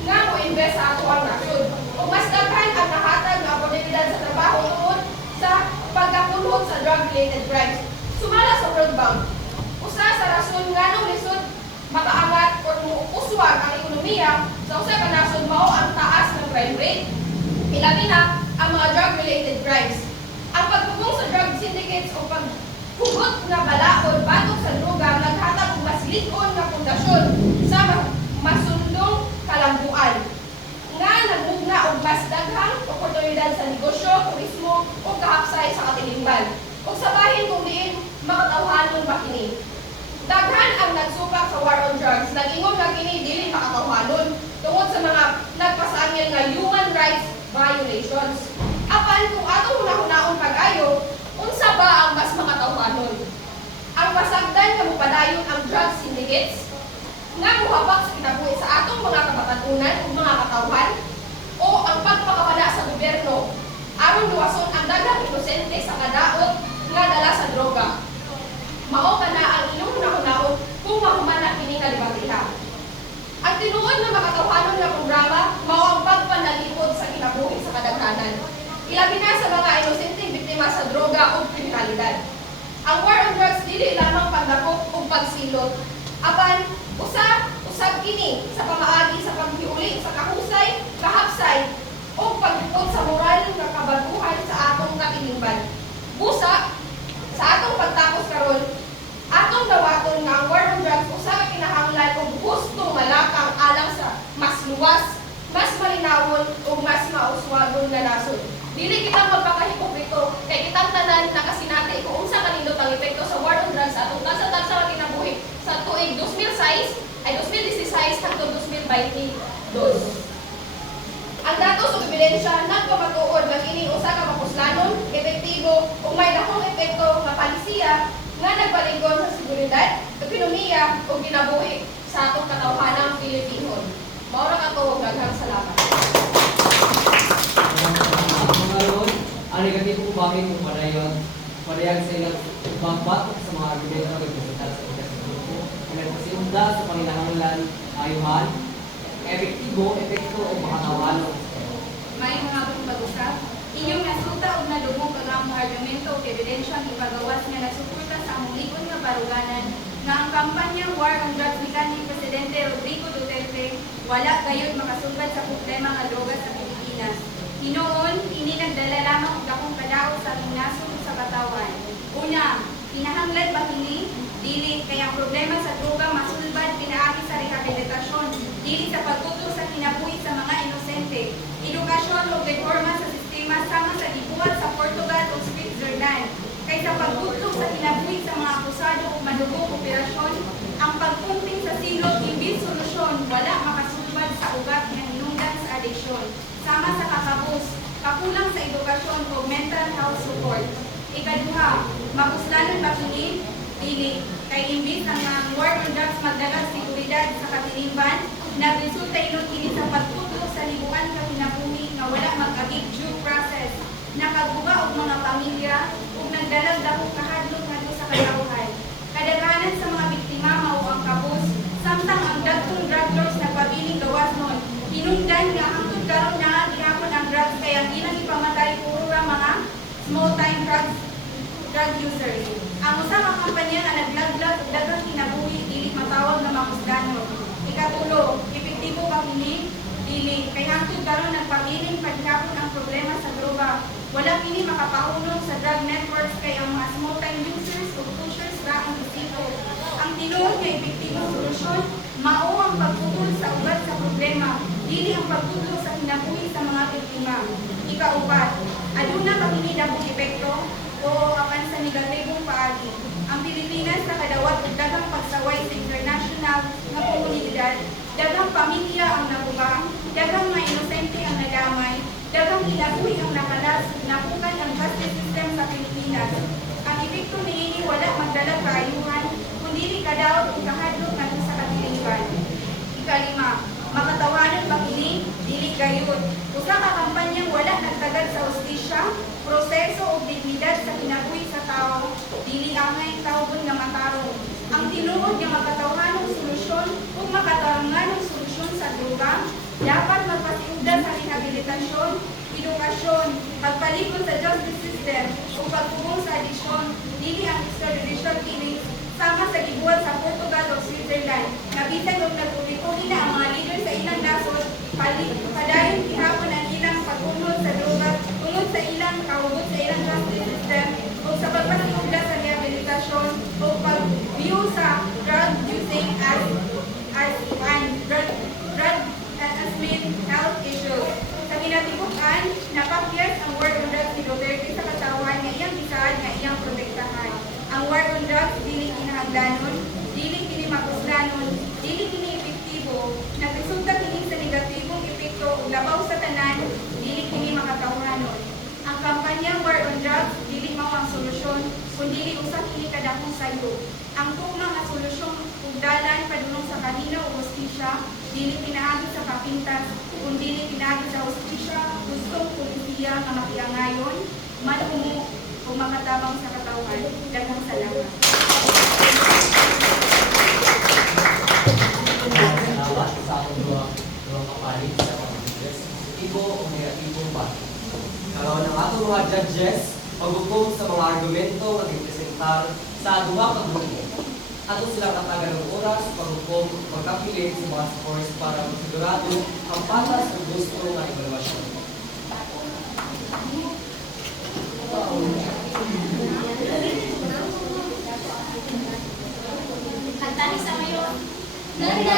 nga mo-invest sa ato ang nasod. O mas daghan ang nahatag nga oportunidad sa trabaho tungod sa pagkapunhot sa drug-related crimes. Sumala sa World Bank, usa sa rason nga nung lisod makaangat o uswag ang ekonomiya sa usa ka nasod mao ang taas ng crime rate. Ilabi na ang mga drug-related crimes. Ang pagpugong sa drug syndicates o paghugot nga balaod batok sa droga naghatag og mas lig-on nga pundasyon sa masundong kalambuan nga nagmugna og mas daghang oportunidad sa negosyo, turismo o kahapsay sa katilingban. Ug sa bahin kung diin makatawhanon ba kini. Daghan ang nagsupak sa war on drugs, nag-ingon nga kini dili makatawhanon tungod sa mga nagpasangil nga human rights violations. Apan kung atong hunahunahon pag-ayo, unsa ba ang mas makatawhanon? Ang masagdan nga mupadayon ang drug syndicates nga muhabak sa kinabuhi sa atong mga kabatanunan o mga katawhan o ang pagpakawala sa gobyerno aron luwason ang daghang inosente sa kadaot nga dala sa droga. Mao ka na ang inyong hunahunahon kung mahuman na kini nga debateha. Ang tinuod na makatawhanon nga programa mao ang pagpanalipod sa kinabuhi sa kadaghanan. Ilabi na sa mga inosenteng biktima sa droga o kriminalidad. Ang war on drugs dili lamang pandakop o pagsilot, apan usab kini sa pamaagi sa paghiuli sa kahusay, kahapsay o pagtukod sa moral nga kabaguhan sa atong katilingban. Busa sa atong pagtapos karon, atong dawaton nga ang war on drugs usa ka kinahanglan og husto nga lakang alang sa mas luwas, mas malinawon ug mas mauswagon nga nasod. Dili kita magpakahipokrito kay kitang tanan nakasinati kung unsa kanindot ang epekto sa war on drugs sa atong tasa-tasa nga kinabuhi sa tuig 2016 hangtod 2022. Ang datos ug ebidensya nagpamatuod nga kini usa ka mapuslanon, epektibo ug may dakong epekto nga palisiya nga nagpaligon sa seguridad, ekonomiya ug kinabuhi sa atong katawhanang Pilipino. Mao ra kato, daghang salamat. Ngayon, ang negatibo kung bakit kung padayag sa ilang pagbatok sa mga argumento ng pagkasatal sa pagkasagrupo kung may pasiunda sa panginahanglan ayuhan, epekto o makatawanon. May mga pag-usap, inyong nasuta o nadumog ang argumento o ebidensya ang ipagawas nga nasuporta sa among likod nga baruganan nga ang kampanya War on Drugs ni kanhi Presidente Rodrigo Duterte wala gayud makasugad sa problema nga droga sa Pilipinas. Hinoon, ini nagdala lamang og dakong kadaot sa aming nasod sa katawan. Una, kinahanglan ba kini? Dili, kaya ang problema sa droga masulbad pinaagi sa rehabilitasyon, dili sa pagtutok sa kinabuhi sa mga inosente, edukasyon o reforma sa sistema sama sa gibuhat sa Portugal o Switzerland. Kaysa pagtutok sa kinabuhi sa mga akusado o madugong operasyon, ang pagpumping sa silot imbis solusyon wala makasulbad sa ugat nga hinungdan sa addiction. Sama sa kakabus, kakulang sa edukasyon o mental health support. Ikaduha, mapuslanon ba kini? Dili, kay imbis ang war on drugs magdagang seguridad sa katilingban, nagresulta inot kini sa pagtutok sa libuan ka kinabuhi nga wala mag-agig due process, nakaguba og mga pamilya ug nagdalag dakong kahadlok ngadto sa katawhan. Kadaghanan sa mga biktima mao ang kabus, samtang ang dagkong drug lords nagpabiling gawas nun. Hinungdan nga hangtod karon na gihapon ang drugs kaya ang ilang ipamatay puro ra mga small time drug users. Ang usa ka kampanya nga naglaglag og daghang kinabuhi dili matawag na makusdanon. Ikatulo, epektibo ba kini? Dili, kay hangtod karon nagpabiling paghapon ang problema sa droga. Wala kini makapahulog sa drug networks kay ang mga small time users o pushers ra ang bisito. Ang tinuod nga epektibong solusyon mao ang pagputol sa ugat sa problema, dili ang pagputol sa kinabuhi sa mga biktima. Ikaupat, aduna kami nidabong epekto o apan sa negatibong paagi. Ang Pilipinas sa kadawat ug daghang pagsaway sa international nga komunidad, daghang pamilya ang nabubang, daghang mga inosente ang nadamay, daghang kinabuhi ang nakalas, napukan ang justice system sa Pilipinas. Ang epekto niini wala magdala kaayuhan, kundi kadaot ug kahadlok ngadto sa katiligan. Ikalima, makatawanan ba kini dili gayud. Usa ka kampanyang wala nagtagad sa hustisya, proseso ug dignidad sa kinabuhi sa tawo, dili angay tawgon nga matarong. Ang tinuod nga makatawanong solusyon ug makataranganong solusyon sa droga dapat magpasiugda sa rehabilitasyon, edukasyon, pagpalikod sa justice system ug pagpugong sa adisyon, dili ang extrajudicial killings sama sa gibuhat sa Portugal o Switzerland. Nabisan og nagpubliko nila ang mga leader sa ilang nasod, padayon gihapon ang ilang pag-unod sa droga tungod sa ilang kahugot sa ilang justice system ug sa pagpasiugda sa rehabilitasyon ug pag-view sa drug using as health issues. Sa kinatibukan, napakyas ang war on drugs ni Duterte sa katawan nga iyang gisaad nga iyang protektahan. Ang war on drugs dili kinahanglanon, dili kini mapuslanon, dili kini epektibo, nagresulta kini sa negatibong epekto ug labaw sa tanan, dili kini makatawhanon. Ang kampanya war on drugs dili mao ang solusyon, kundi usa kini kadakong sayo. Ang tugma nga solusyon ug dalan padulong sa kanino ug hustisya, dili pinaagi sa kapintas, kundi dili pinaagi sa hustisya, gustong pulisiya nga makiangayon, manumo ug makatabang sa katawan. Daghang salamat. Salamat sa akong duwang kapalit sa mga judges. Positibo o negatibong ba? Karoon ang atong mga judges, paghukom sa mga argumento nga gipresentar sa duha ka grupo. Ato silang katagal ng oras, paghukom, magkapilit sa mga scores para masigurado ang patas o gusto ng evaluasyon. Kantahin sa mayon. Ganda!